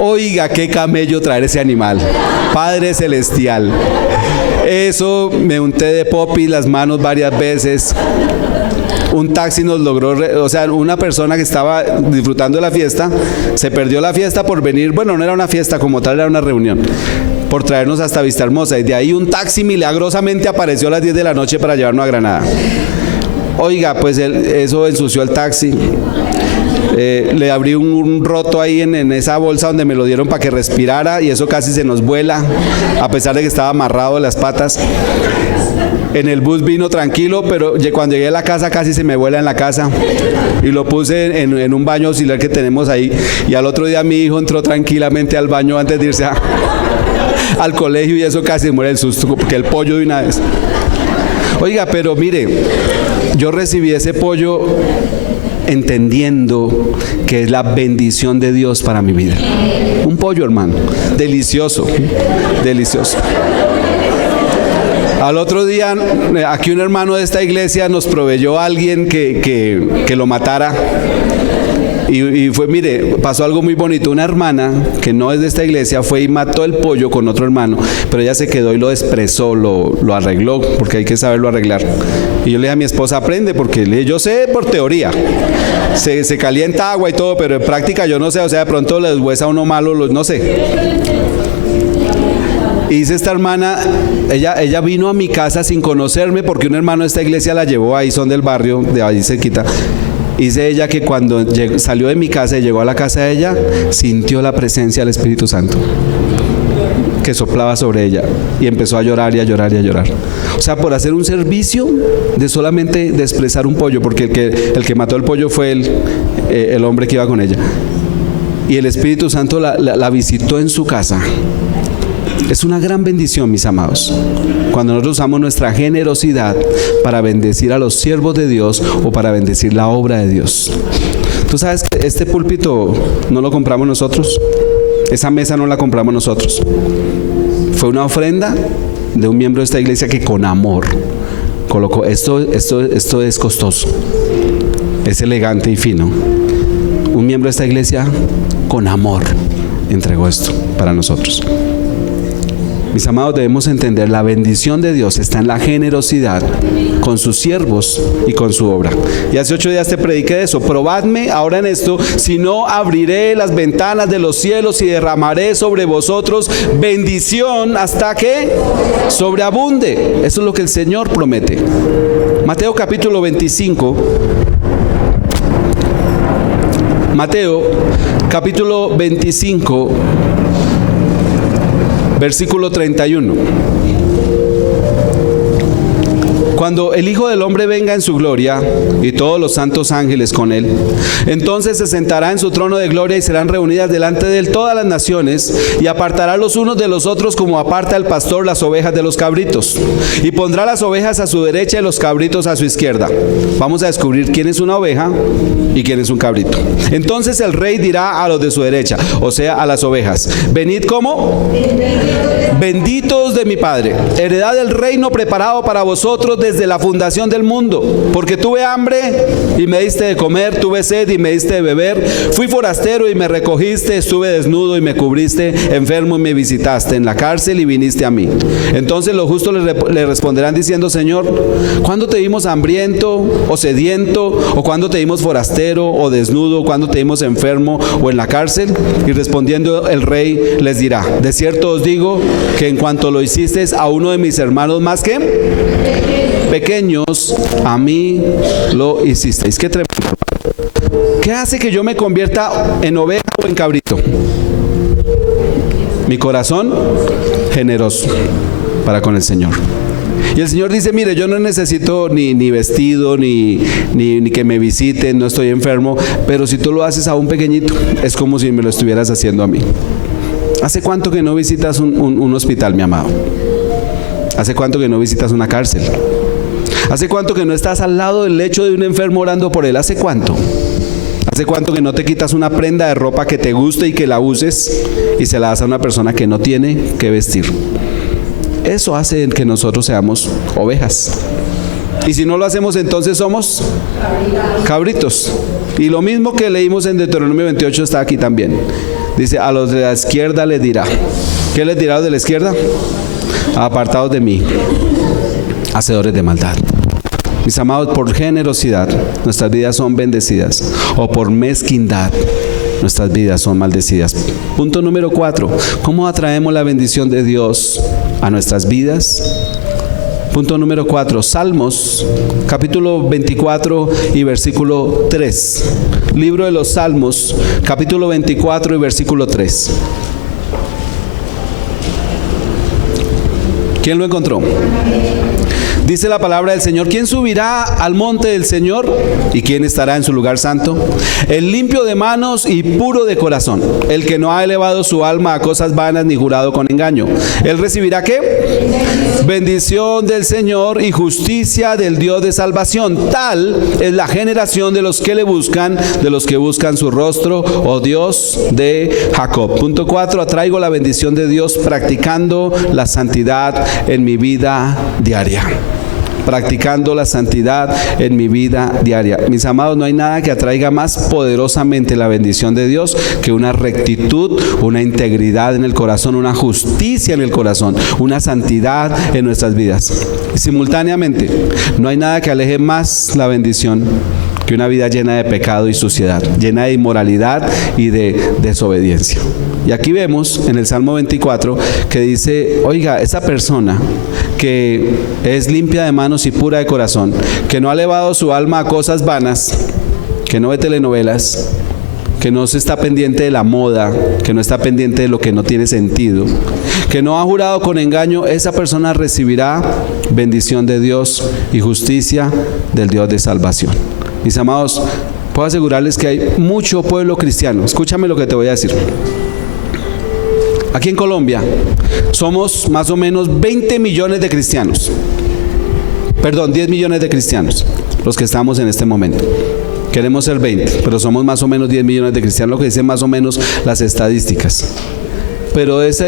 Oiga, qué camello traer ese animal. Padre celestial. Eso, me unté de popi las manos varias veces. Un taxi nos logró, o sea, una persona que estaba disfrutando de la fiesta, se perdió la fiesta por venir. Bueno, no era una fiesta como tal, era una reunión, por traernos hasta Vistahermosa. Y de ahí un taxi milagrosamente apareció a las 10 de la noche para llevarnos a Granada. Oiga, pues eso ensució el taxi. Le abrí un roto ahí en esa bolsa donde me lo dieron para que respirara, y eso casi se nos vuela, a pesar de que estaba amarrado de las patas. En el bus vino tranquilo, pero cuando llegué a la casa casi se me vuela en la casa, y lo puse en un baño auxiliar que tenemos ahí. Y al otro día mi hijo entró tranquilamente al baño antes de irse al colegio, y eso casi muere el susto, porque el pollo de una vez. Oiga, pero mire, yo recibí ese pollo entendiendo que es la bendición de Dios para mi vida. Un pollo, hermano, delicioso, delicioso. Al otro día, aquí un hermano de esta iglesia nos proveyó a alguien que lo matara. Y fue, mire, pasó algo muy bonito. Una hermana que no es de esta iglesia fue y mató el pollo con otro hermano, pero ella se quedó y lo expresó, lo arregló, porque hay que saberlo arreglar. Y yo le dije a mi esposa: aprende, porque le dije: yo sé por teoría, se calienta agua y todo, pero en práctica yo no sé. O sea, de pronto le deshuesa a uno malo, no sé. Y dice esta hermana, ella vino a mi casa sin conocerme, porque un hermano de esta iglesia la llevó ahí, son del barrio, de ahí cerquita. Dice ella que cuando salió de mi casa y llegó a la casa de ella, sintió la presencia del Espíritu Santo que soplaba sobre ella, y empezó a llorar y a llorar y a llorar. O sea, por hacer un servicio de solamente de expresar un pollo, porque el que mató el pollo fue el hombre que iba con ella. Y el Espíritu Santo la visitó en su casa. Es una gran bendición, mis amados, cuando nosotros usamos nuestra generosidad para bendecir a los siervos de Dios o para bendecir la obra de Dios. Tú sabes que este púlpito no lo compramos nosotros, esa mesa no la compramos nosotros. Fue una ofrenda de un miembro de esta iglesia que con amor colocó. Esto es costoso, es elegante y fino. Un miembro de esta iglesia con amor entregó esto para nosotros. Mis amados, debemos entender, la bendición de Dios está en la generosidad con sus siervos y con su obra. Y hace 8 días te prediqué de eso. Probadme ahora en esto, si no abriré las ventanas de los cielos y derramaré sobre vosotros bendición hasta que sobreabunde. Eso es lo que el Señor promete. Mateo capítulo 25. Mateo capítulo 25. Versículo 31. cuando el Hijo del Hombre venga en su gloria y todos los santos ángeles con él, entonces se sentará en su trono de gloria y serán reunidas delante de él todas las naciones, y apartará los unos de los otros como aparta el pastor las ovejas de los cabritos, y pondrá las ovejas a su derecha y los cabritos a su izquierda. Vamos a descubrir quién es una oveja y quién es un cabrito. Entonces el rey dirá a los de su derecha, o sea, a las ovejas: venid, ¿cómo? Benditos de mi Padre, heredad del reino preparado para vosotros desde la fundación del mundo, porque tuve hambre y me diste de comer, tuve sed y me diste de beber, fui forastero y me recogiste, estuve desnudo y me cubriste, enfermo y me visitaste, en la cárcel y viniste a mí. Entonces los justos le responderán diciendo: Señor, ¿cuándo te vimos hambriento o sediento, o cuándo te vimos forastero o desnudo, o cuándo te vimos enfermo o en la cárcel? Y respondiendo el rey les dirá: de cierto os digo que en cuanto lo hicisteis a uno de mis hermanos más que pequeños, a mí lo hicisteis. Qué tremendo. ¿Qué hace que yo me convierta en oveja o en cabrito? Mi corazón generoso para con el Señor. Y el Señor dice: mire, yo no necesito ni vestido, ni que me visiten, no estoy enfermo, pero si tú lo haces a un pequeñito, es como si me lo estuvieras haciendo a mí. ¿Hace cuánto que no visitas un hospital, mi amado? ¿Hace cuánto que no visitas una cárcel? ¿Hace cuánto que no estás al lado del lecho de un enfermo orando por él? ¿Hace cuánto? ¿Hace cuánto que no te quitas una prenda de ropa que te guste y que la uses y se la das a una persona que no tiene que vestir? Eso hace que nosotros seamos ovejas. Y si no lo hacemos, entonces somos cabritos. Y lo mismo que leímos en Deuteronomio 28 está aquí también. Dice: a los de la izquierda les dirá. ¿Qué les dirá a los de la izquierda? Apartados de mí, hacedores de maldad. Mis amados, por generosidad nuestras vidas son bendecidas, o por mezquindad nuestras vidas son maldecidas. Punto número 4. ¿Cómo atraemos la bendición de Dios a nuestras vidas? Punto número 4. Salmos, capítulo 24 y versículo 3. Libro de los Salmos, capítulo 24 y versículo 3. ¿Quién lo encontró? Dice la palabra del Señor: ¿quién subirá al monte del Señor? ¿Y quién estará en su lugar santo? El limpio de manos y puro de corazón, el que no ha elevado su alma a cosas vanas ni jurado con engaño. Él recibirá ¿qué? Bendición del Señor y justicia del Dios de salvación. Tal es la generación de los que le buscan, de los que buscan su rostro, oh Dios de Jacob. Punto 4. Atraigo la bendición de Dios practicando la santidad en mi vida diaria. Practicando la santidad en mi vida diaria. Mis amados, no hay nada que atraiga más poderosamente la bendición de Dios que una rectitud, una integridad en el corazón, una justicia en el corazón, una santidad en nuestras vidas. Y simultáneamente, no hay nada que aleje más la bendición que una vida llena de pecado y suciedad, llena de inmoralidad y de desobediencia. Y aquí vemos en el Salmo 24 que dice: oiga, esa persona que es limpia de manos y pura de corazón, que no ha elevado su alma a cosas vanas, que no ve telenovelas, que no se está pendiente de la moda, que no está pendiente de lo que no tiene sentido, que no ha jurado con engaño, esa persona recibirá bendición de Dios y justicia del Dios de salvación. Mis amados, puedo asegurarles que hay mucho pueblo cristiano. Escúchame lo que te voy a decir. Aquí en Colombia somos más o menos 20 millones de cristianos. Perdón, 10 millones de cristianos, los que estamos en este momento. Queremos ser 20, pero somos más o menos 10 millones de cristianos, lo que dicen más o menos las estadísticas. Pero de esa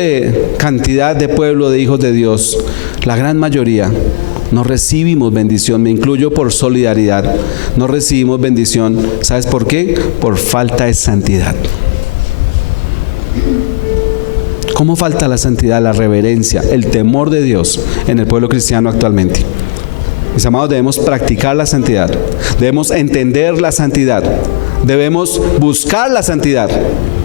cantidad de pueblo, de hijos de Dios, la gran mayoría no recibimos bendición. Me incluyo por solidaridad. No recibimos bendición. ¿Sabes por qué? Por falta de santidad. ¿Cómo falta la santidad, la reverencia, el temor de Dios en el pueblo cristiano actualmente? Mis amados, debemos practicar la santidad, debemos entender la santidad, debemos buscar la santidad,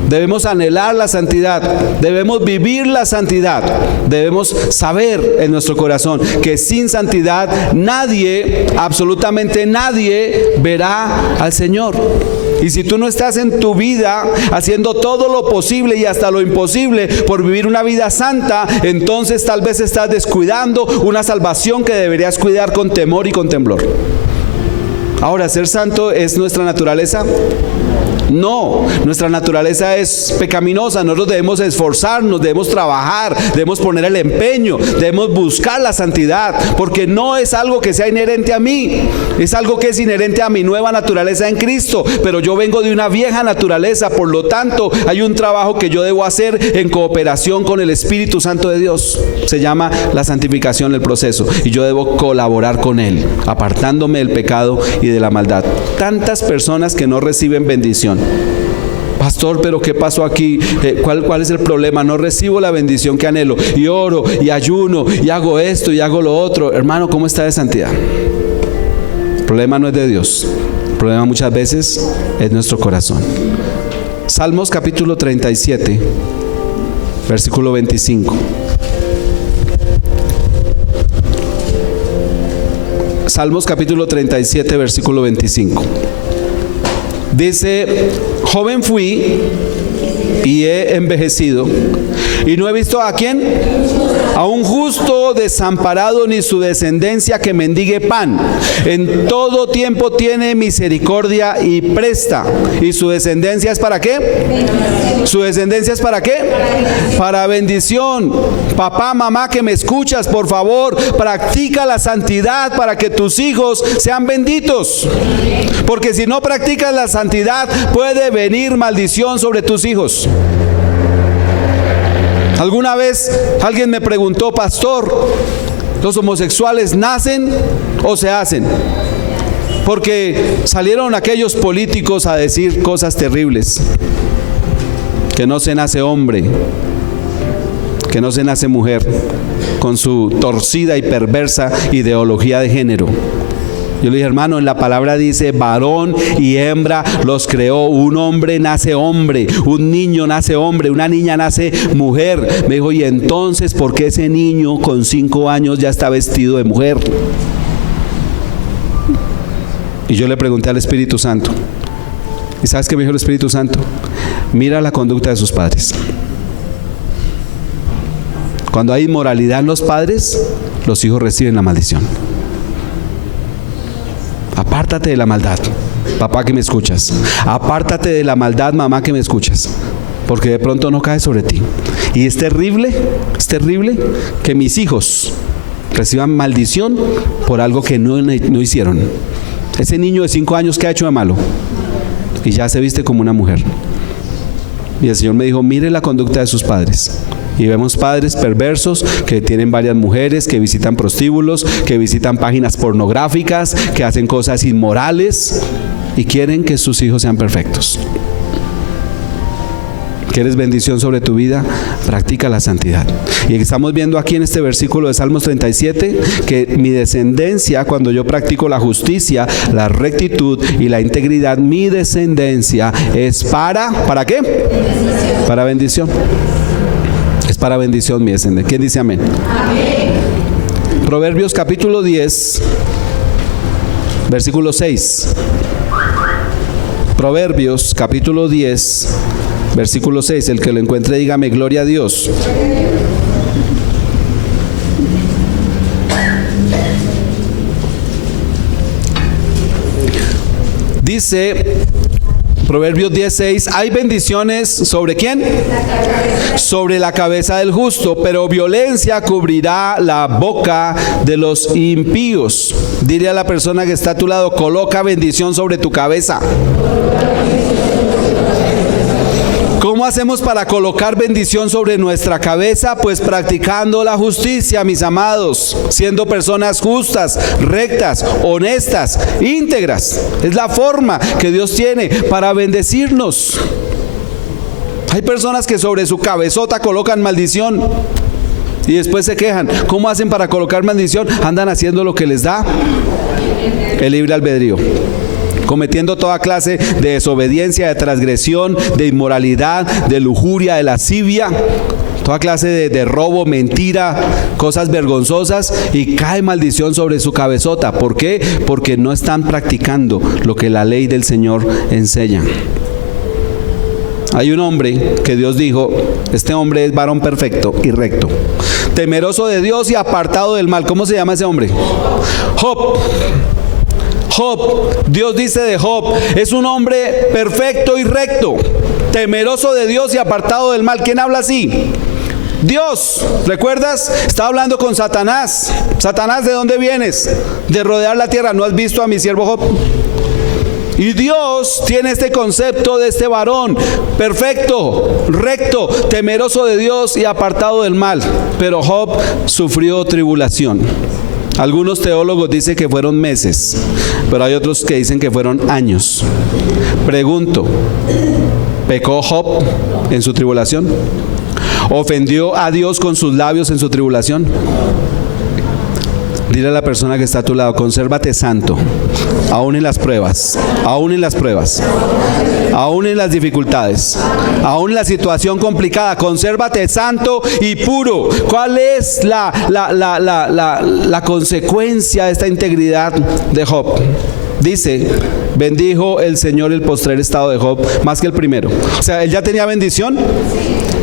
debemos anhelar la santidad, debemos vivir la santidad, debemos saber en nuestro corazón que sin santidad nadie, absolutamente nadie, verá al Señor. Y si tú no estás en tu vida haciendo todo lo posible y hasta lo imposible por vivir una vida santa, entonces tal vez estás descuidando una salvación que deberías cuidar con temor y con temblor. Ahora, ¿ser santo es nuestra naturaleza? No, nuestra naturaleza es pecaminosa. Nosotros debemos esforzarnos, debemos trabajar, debemos poner el empeño, debemos buscar la santidad, porque no es algo que sea inherente a mí, es algo que es inherente a mi nueva naturaleza en Cristo. Pero yo vengo de una vieja naturaleza, por lo tanto hay un trabajo que yo debo hacer en cooperación con el Espíritu Santo de Dios. Se llama la santificación, el proceso, y yo debo colaborar con Él, apartándome del pecado y de la maldad. Tantas personas que no reciben bendición. Pastor, pero ¿qué pasó aquí? ¿Cuál es el problema? No recibo la bendición que anhelo, y oro y ayuno y hago esto y hago lo otro. Hermano, ¿cómo está de santidad? El problema no es de Dios, el problema muchas veces es nuestro corazón. Salmos capítulo 37, versículo 25. Salmos capítulo 37, versículo 25. Dice: joven fui y he envejecido, y no he visto ¿a quién? A un justo desamparado, ni su descendencia que mendigue pan. En todo tiempo tiene misericordia y presta. ¿Y su descendencia es para qué? ¿Su descendencia es para qué? Para bendición. Papá, mamá que me escuchas, por favor, practica la santidad para que tus hijos sean benditos. Porque si no practicas la santidad, puede venir maldición sobre tus hijos. Alguna vez alguien me preguntó: pastor, ¿los homosexuales nacen o se hacen? Porque salieron aquellos políticos a decir cosas terribles, que no se nace hombre, que no se nace mujer, con su torcida y perversa ideología de género. Yo le dije: hermano, en la palabra dice varón y hembra los creó. Un hombre nace hombre, un niño nace hombre, una niña nace mujer. Me dijo: y entonces, ¿por qué ese niño con 5 años ya está vestido de mujer? Y yo le pregunté al Espíritu Santo, ¿y sabes qué me dijo el Espíritu Santo? Mira la conducta de sus padres. Cuando hay inmoralidad en los padres, los hijos reciben la maldición. Apártate de la maldad, papá que me escuchas. Apártate de la maldad, mamá que me escuchas, porque de pronto no cae sobre ti. Y es terrible que mis hijos reciban maldición por algo que no hicieron. Ese niño de 5 años, ¿qué ha hecho de malo? Y ya se viste como una mujer. Y el Señor me dijo: mire la conducta de sus padres. Y vemos padres perversos que tienen varias mujeres, que visitan prostíbulos, que visitan páginas pornográficas, que hacen cosas inmorales y quieren que sus hijos sean perfectos. ¿Quieres bendición sobre tu vida? Practica la santidad. Y estamos viendo aquí en este versículo de Salmos 37 que mi descendencia, cuando yo practico la justicia, la rectitud y la integridad, mi descendencia es ¿para qué? Para bendición. Es para bendición mi descendencia. ¿Quién dice amén? Amén. Proverbios capítulo 10, versículo 6. Proverbios capítulo 10, versículo 6. El que lo encuentre, dígame gloria a Dios. Dice Proverbios 10:6: hay bendiciones ¿sobre quién? Sobre la cabeza del justo, pero violencia cubrirá la boca de los impíos. Dile a la persona que está a tu lado: coloca bendición sobre tu cabeza. ¿Cómo hacemos para colocar bendición sobre nuestra cabeza? Pues practicando la justicia, mis amados, siendo personas justas, rectas, honestas, íntegras. Es la forma que Dios tiene para bendecirnos. Hay personas que sobre su cabezota colocan maldición y después se quejan. ¿Cómo hacen para colocar maldición? Andan haciendo lo que les da el libre albedrío. cometiendo toda clase de desobediencia, de transgresión, de inmoralidad, de lujuria, de lascivia, toda clase de robo, mentira, cosas vergonzosas, y cae maldición sobre su cabezota. ¿Por qué? Porque no están practicando lo que la ley del Señor enseña. Hay un hombre que Dios dijo, este hombre es varón perfecto y recto, temeroso de Dios y apartado del mal. ¿Cómo se llama ese hombre? Job. Job, Dios dice de Job, es un hombre perfecto y recto, temeroso de Dios y apartado del mal. ¿Quién habla así? Dios. ¿Recuerdas? Estaba hablando con Satanás. Satanás, ¿de dónde vienes? De rodear la tierra. ¿No has visto a mi siervo Job? Y Dios tiene este concepto de este varón perfecto, recto, temeroso de Dios y apartado del mal. Pero Job sufrió tribulación. Algunos teólogos dicen que fueron meses, pero hay otros que dicen que fueron años. Pregunto, ¿pecó Job en su tribulación? ¿Ofendió a Dios con sus labios en su tribulación? Dile a la persona que está a tu lado, consérvate santo, aún en las pruebas, aún en las pruebas, aún en las dificultades, aún en la situación complicada, consérvate santo y puro. ¿Cuál es la consecuencia de esta integridad de Job? Dice, bendijo el Señor el postrer estado de Job más que el primero. O sea, él ya tenía bendición.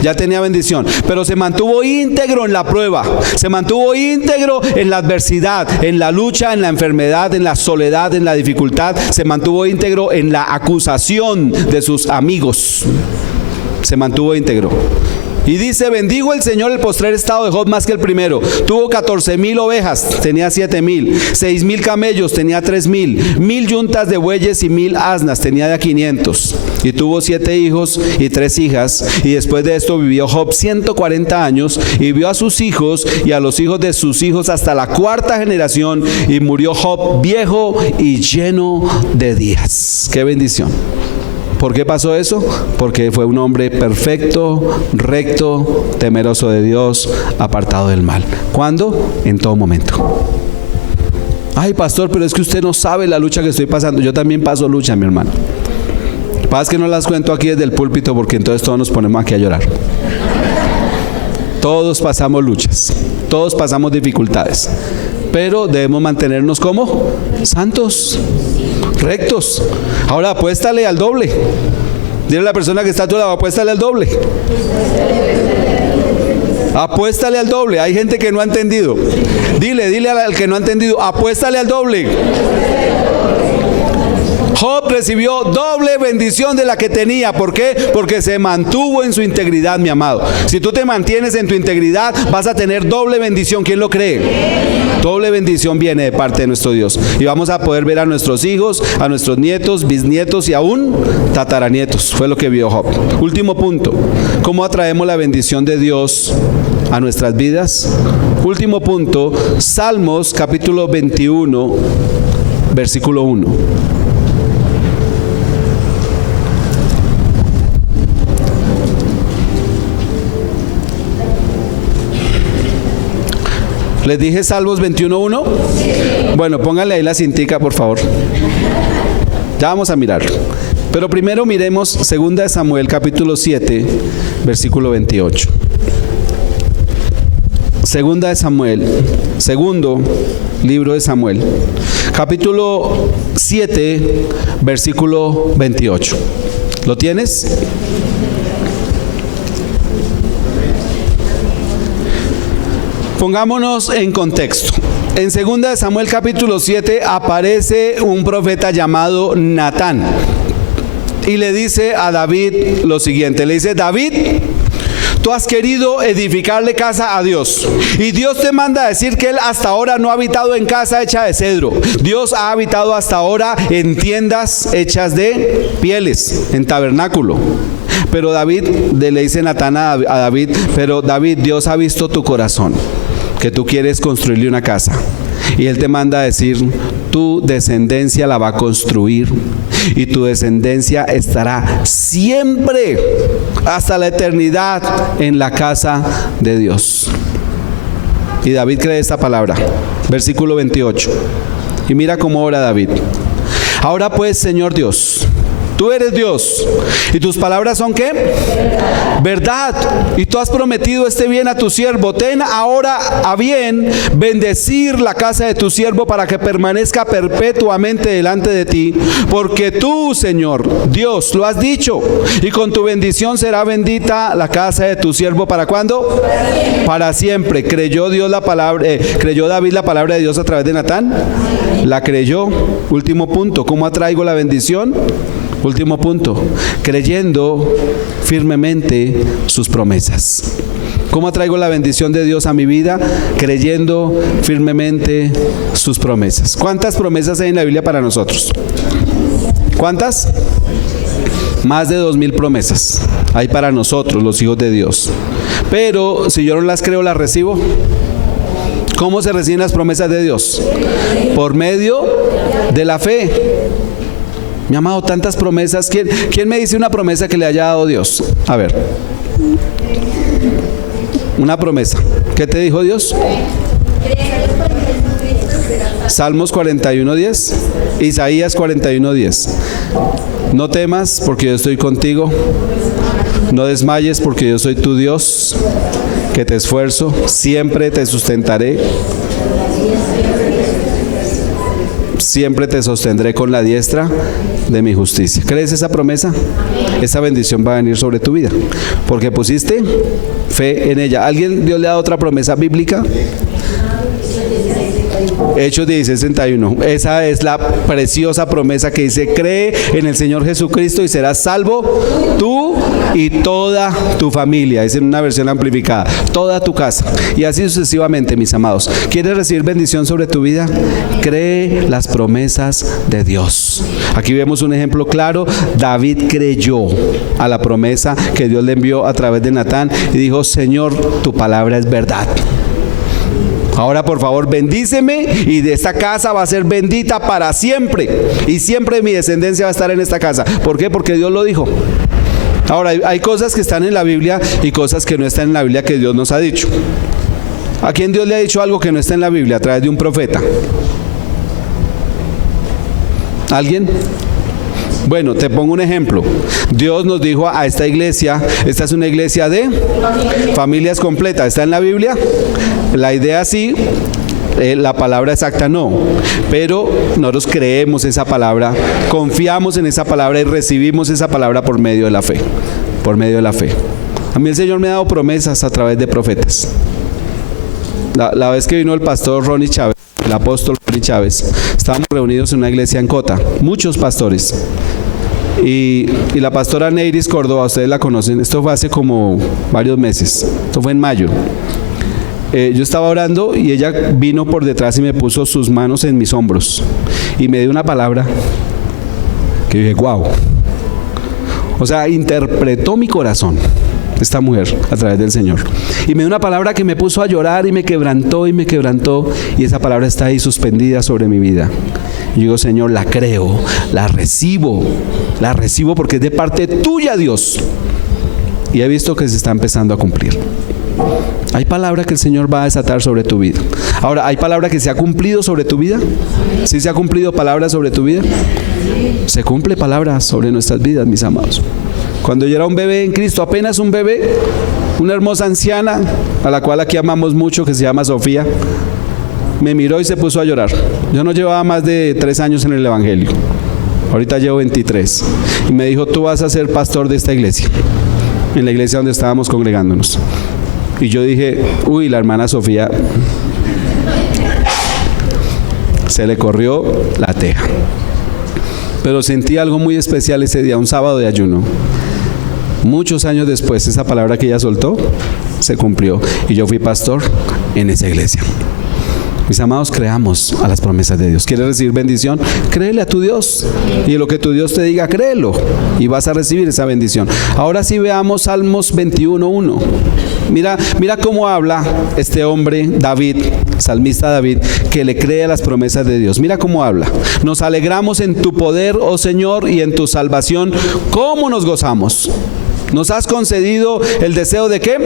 Ya tenía bendición, pero se mantuvo íntegro en la prueba, se mantuvo íntegro en la adversidad, en la lucha, en la enfermedad, en la soledad, en la dificultad, se mantuvo íntegro en la acusación de sus amigos, se mantuvo íntegro. Y dice, bendigo el Señor el postrer estado de Job más que el primero. Tuvo 14,000 ovejas, tenía 7,000. 6,000 camellos, tenía 3,000. 1,000 yuntas de bueyes y 1,000 asnas, tenía de 500. Y tuvo 7 hijos y 3 hijas. Y después de esto vivió Job 140 años y vio a sus hijos y a los hijos de sus hijos hasta la 4ª generación. Y murió Job viejo y lleno de días. ¡Qué bendición! ¿Por qué pasó eso? Porque fue un hombre perfecto, recto, temeroso de Dios, apartado del mal. ¿Cuándo? En todo momento. Ay, pastor, pero es que usted no sabe la lucha que estoy pasando. Yo también paso lucha, mi hermano. Lo que pasa es que no las cuento aquí desde el púlpito, porque entonces todos nos ponemos aquí a llorar. Todos pasamos luchas, todos pasamos dificultades, pero debemos mantenernos como santos, rectos. Ahora apuéstale al doble. Dile a la persona que está a tu lado, apuéstale al doble. Apuéstale al doble. Hay gente que no ha entendido. Dile al que no ha entendido, apuéstale al doble. Job recibió doble bendición de la que tenía. ¿Por qué? Porque se mantuvo en su integridad, mi amado. Si tú te mantienes en tu integridad, vas a tener doble bendición. ¿Quién lo cree? Doble bendición viene de parte de nuestro Dios. Y vamos a poder ver a nuestros hijos, a nuestros nietos, bisnietos y aún tataranietos. Fue lo que vio Job. Último punto. ¿Cómo atraemos la bendición de Dios a nuestras vidas? Último punto. Salmos capítulo 21, versículo 1. ¿Les dije Salmos 21:1? Sí. Bueno, pónganle ahí la cintica, por favor. Ya vamos a mirarlo. Pero primero miremos 2 de Samuel, capítulo 7, versículo 28. 2 de Samuel, segundo libro de Samuel, capítulo 7, versículo 28. ¿Lo tienes? Pongámonos en contexto. En 2 de Samuel capítulo 7 aparece un profeta llamado Natán y le dice a David lo siguiente. Le dice: David, tú has querido edificarle casa a Dios, y Dios te manda a decir que Él hasta ahora no ha habitado en casa hecha de cedro. Dios ha habitado hasta ahora en tiendas hechas de pieles, en tabernáculo. Pero David, le dice Natán a David: pero David, Dios ha visto tu corazón, que tú quieres construirle una casa, y Él te manda a decir: tu descendencia la va a construir, y tu descendencia estará siempre hasta la eternidad en la casa de Dios. Y David cree esta palabra. Versículo 28. Y mira cómo ora David: Ahora pues, Señor Dios, tú eres Dios, y tus palabras son ¿qué? Verdad. Y tú has prometido este bien a tu siervo. Ten ahora a bien bendecir la casa de tu siervo para que permanezca perpetuamente delante de ti, porque tú, Señor Dios, lo has dicho, y con tu bendición será bendita la casa de tu siervo. ¿Para cuándo? Para siempre. ¿Creyó David la palabra de Dios a través de Natán? La creyó. Último punto, ¿cómo atraigo la bendición? Último punto, creyendo firmemente sus promesas. ¿Cómo atraigo la bendición de Dios a mi vida? Creyendo firmemente sus promesas. ¿Cuántas promesas hay en la Biblia para nosotros? ¿Cuántas? Más de 2000 promesas hay para nosotros, los hijos de Dios. Pero si yo no las creo, ¿las recibo? ¿Cómo se reciben las promesas de Dios? Por medio de la fe. Mi amado, tantas promesas. ¿Quién me dice una promesa que le haya dado Dios? A ver. Una promesa. ¿Qué te dijo Dios? Salmos 41:10. Isaías 41:10. No temas porque yo estoy contigo. No desmayes porque yo soy tu Dios, que te esfuerzo, siempre te sustentaré. Siempre te sostendré con la diestra de mi justicia. ¿Crees esa promesa? Esa bendición va a venir sobre tu vida, porque pusiste fe en ella. ¿Alguien Dios le ha dado otra promesa bíblica? Hechos 16:61. Esa es la preciosa promesa que dice: cree en el Señor Jesucristo y serás salvo tú y toda tu familia. Es en una versión amplificada, toda tu casa. Y así sucesivamente, mis amados. ¿Quieres recibir bendición sobre tu vida? Cree las promesas de Dios. Aquí vemos un ejemplo claro. David creyó a la promesa que Dios le envió a través de Natán y dijo: Señor, tu palabra es verdad. Ahora, por favor, bendíceme, y de esta casa va a ser bendita para siempre, y siempre mi descendencia va a estar en esta casa. ¿Por qué? Porque Dios lo dijo. Ahora, hay cosas que están en la Biblia y cosas que no están en la Biblia que Dios nos ha dicho. ¿A quién Dios le ha dicho algo que no está en la Biblia a través de un profeta? ¿Alguien? Bueno, te pongo un ejemplo. Dios nos dijo a esta iglesia: esta es una iglesia de familias completas. ¿Está en la Biblia? La idea sí, la palabra exacta no. Pero nosotros creemos esa palabra, confiamos en esa palabra y recibimos esa palabra por medio de la fe. Por medio de la fe. A mí el Señor me ha dado promesas a través de profetas. La vez que vino el pastor Ronnie Chávez, el apóstol Ronnie Chávez, estábamos reunidos en una iglesia en Cota, muchos pastores, y la pastora Neiris Córdoba, ustedes la conocen. Esto fue hace como varios meses, esto fue en mayo. Yo estaba orando y ella vino por detrás y me puso sus manos en mis hombros y me dio una palabra que dije: wow. O sea, interpretó mi corazón esta mujer a través del Señor, y me dio una palabra que me puso a llorar y me quebrantó, y esa palabra está ahí suspendida sobre mi vida. Y yo digo: Señor, la creo, la recibo porque es de parte tuya, Dios, y he visto que se está empezando a cumplir. Hay palabra que el Señor va a desatar sobre tu vida. Ahora, ¿hay palabra que se ha cumplido sobre tu vida? ¿Sí se ha cumplido palabra sobre tu vida? Se cumple palabra sobre nuestras vidas, mis amados. Cuando yo era un bebé en Cristo, apenas un bebé, una hermosa anciana, a la cual aquí amamos mucho, que se llama Sofía, me miró y se puso a llorar. Yo no llevaba más de 3 años en el Evangelio. Ahorita llevo 23. Y me dijo: tú vas a ser pastor de esta iglesia, en la iglesia donde estábamos congregándonos. Y yo dije: uy, la hermana Sofía se le corrió la teja. Pero sentí algo muy especial ese día, un sábado de ayuno. Muchos años después, esa palabra que ella soltó se cumplió, y yo fui pastor en esa iglesia. Mis amados, creamos a las promesas de Dios. ¿Quieres recibir bendición? Créele a tu Dios, y en lo que tu Dios te diga, créelo, y vas a recibir esa bendición. Ahora sí, veamos Salmos 21:1. Mira cómo habla este hombre David, salmista David, que le cree a las promesas de Dios. Mira cómo habla: nos alegramos en tu poder, oh Señor, y en tu salvación, ¿cómo nos gozamos? Nos has concedido el deseo ¿de qué?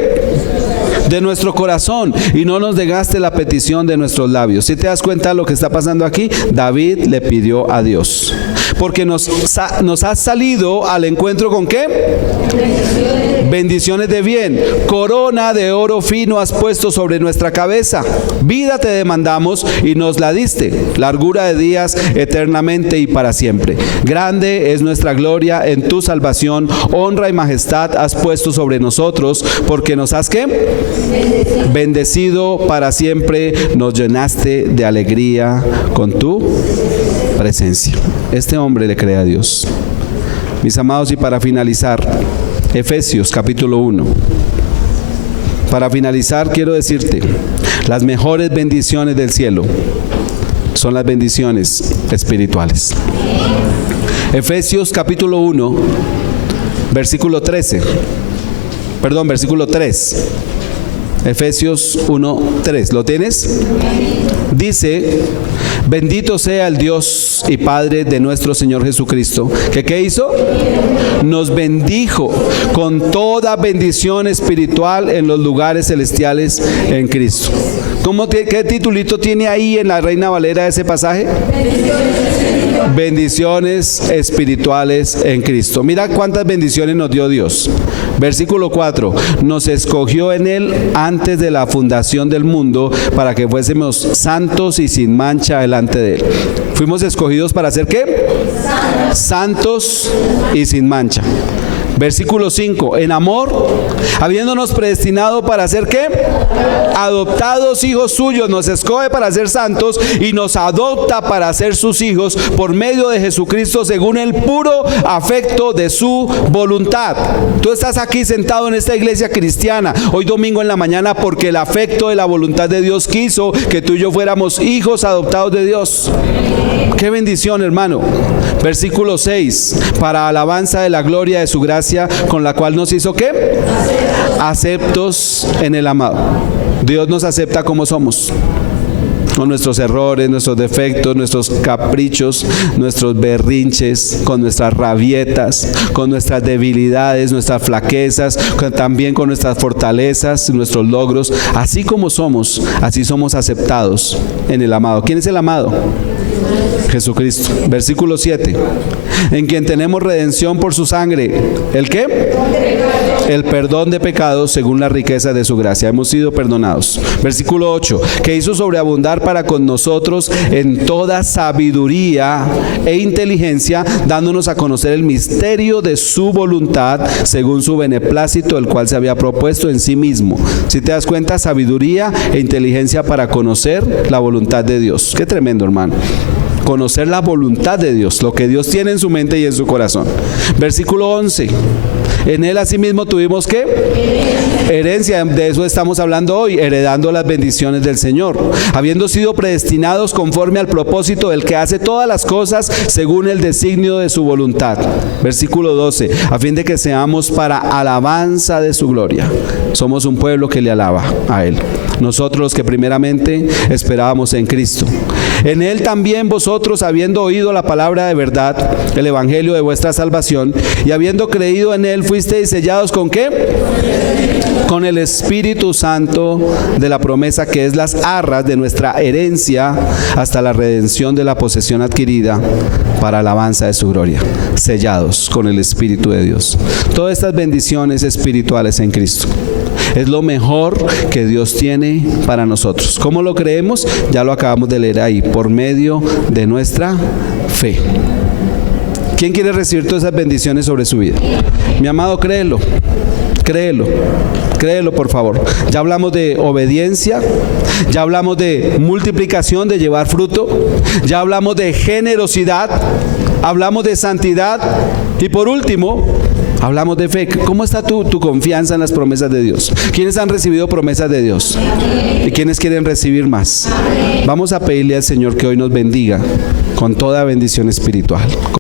De nuestro corazón, y no nos negaste la petición de nuestros labios. ¿Sí te das cuenta de lo que está pasando aquí? David le pidió a Dios, porque nos has salido al encuentro ¿con qué? Bendiciones de bien. Corona de oro fino has puesto sobre nuestra cabeza. Vida te demandamos y nos la diste. Largura de días eternamente y para siempre. Grande es nuestra gloria en tu salvación. Honra y majestad has puesto sobre nosotros, porque nos has ¿qué? Bendecido para siempre. Nos llenaste de alegría con tu presencia. Este hombre le cree a Dios. Mis amados, y para finalizar, Efesios capítulo 1. Para finalizar, quiero decirte, las mejores bendiciones del cielo son las bendiciones espirituales. Efesios capítulo 1, versículo 3. Efesios 1, 3. ¿Lo tienes? Dice: bendito sea el Dios y Padre de nuestro Señor Jesucristo, que ¿qué hizo? Nos bendijo con toda bendición espiritual en los lugares celestiales en Cristo. ¿Qué titulito tiene ahí en la Reina Valera ese pasaje? Bendiciones espirituales en Cristo. Mira cuántas bendiciones nos dio Dios. Versículo 4: nos escogió en Él antes de la fundación del mundo, para que fuésemos santos y sin mancha delante de Él. Fuimos escogidos para hacer ¿qué? Santos y sin mancha. Versículo 5: en amor, habiéndonos predestinado para hacer ¿qué? Adoptados hijos suyos. Nos escoge para ser santos y nos adopta para ser sus hijos por medio de Jesucristo, según el puro afecto de su voluntad. Tú estás aquí sentado en esta iglesia cristiana hoy domingo en la mañana porque el afecto de la voluntad de Dios quiso que tú y yo fuéramos hijos adoptados de Dios. ¡Qué bendición, hermano! Versículo 6: para alabanza de la gloria de su gracia, con la cual nos hizo ¿qué? Aceptos en el amado. Dios nos acepta como somos, con nuestros errores, nuestros defectos, nuestros caprichos, nuestros berrinches, con nuestras rabietas, con nuestras debilidades, nuestras flaquezas, también con nuestras fortalezas, nuestros logros. Así como somos, así somos aceptados en el amado. ¿Quién es el amado? Jesucristo. Versículo 7: en quien tenemos redención por su sangre. ¿El qué? El perdón de pecados según la riqueza de su gracia. Hemos sido perdonados. Versículo 8: que hizo sobreabundar para con nosotros en toda sabiduría e inteligencia, dándonos a conocer el misterio de su voluntad según su beneplácito, el cual se había propuesto en sí mismo. Si te das cuenta, sabiduría e inteligencia para conocer la voluntad de Dios. Qué tremendo, hermano. Conocer la voluntad de Dios, lo que Dios tiene en su mente y en su corazón. Versículo 11: en Él asimismo tuvimos ¿qué? Herencia. De eso estamos hablando hoy, heredando las bendiciones del Señor, habiendo sido predestinados conforme al propósito del que hace todas las cosas según el designio de su voluntad. Versículo 12: a fin de que seamos para alabanza de su gloria. Somos un pueblo que le alaba a Él, nosotros los que primeramente esperábamos en Cristo. En Él también vosotros, habiendo oído la palabra de verdad, el evangelio de vuestra salvación, y habiendo creído en Él, fuisteis sellados ¿con qué? Con el Espíritu Santo de la promesa, que es las arras de nuestra herencia hasta la redención de la posesión adquirida para alabanza de su gloria. Sellados con el Espíritu de Dios. Todas estas bendiciones espirituales en Cristo es lo mejor que Dios tiene para nosotros. ¿Cómo lo creemos? Ya lo acabamos de leer ahí, por medio de nuestra fe. ¿Quién quiere recibir todas esas bendiciones sobre su vida? Mi amado, créelo. Créelo, por favor. Ya hablamos de obediencia, ya hablamos de multiplicación, de llevar fruto, ya hablamos de generosidad, hablamos de santidad y por último hablamos de fe. ¿Cómo está tu confianza en las promesas de Dios? ¿Quiénes han recibido promesas de Dios? ¿Y quiénes quieren recibir más? Vamos a pedirle al Señor que hoy nos bendiga con toda bendición espiritual.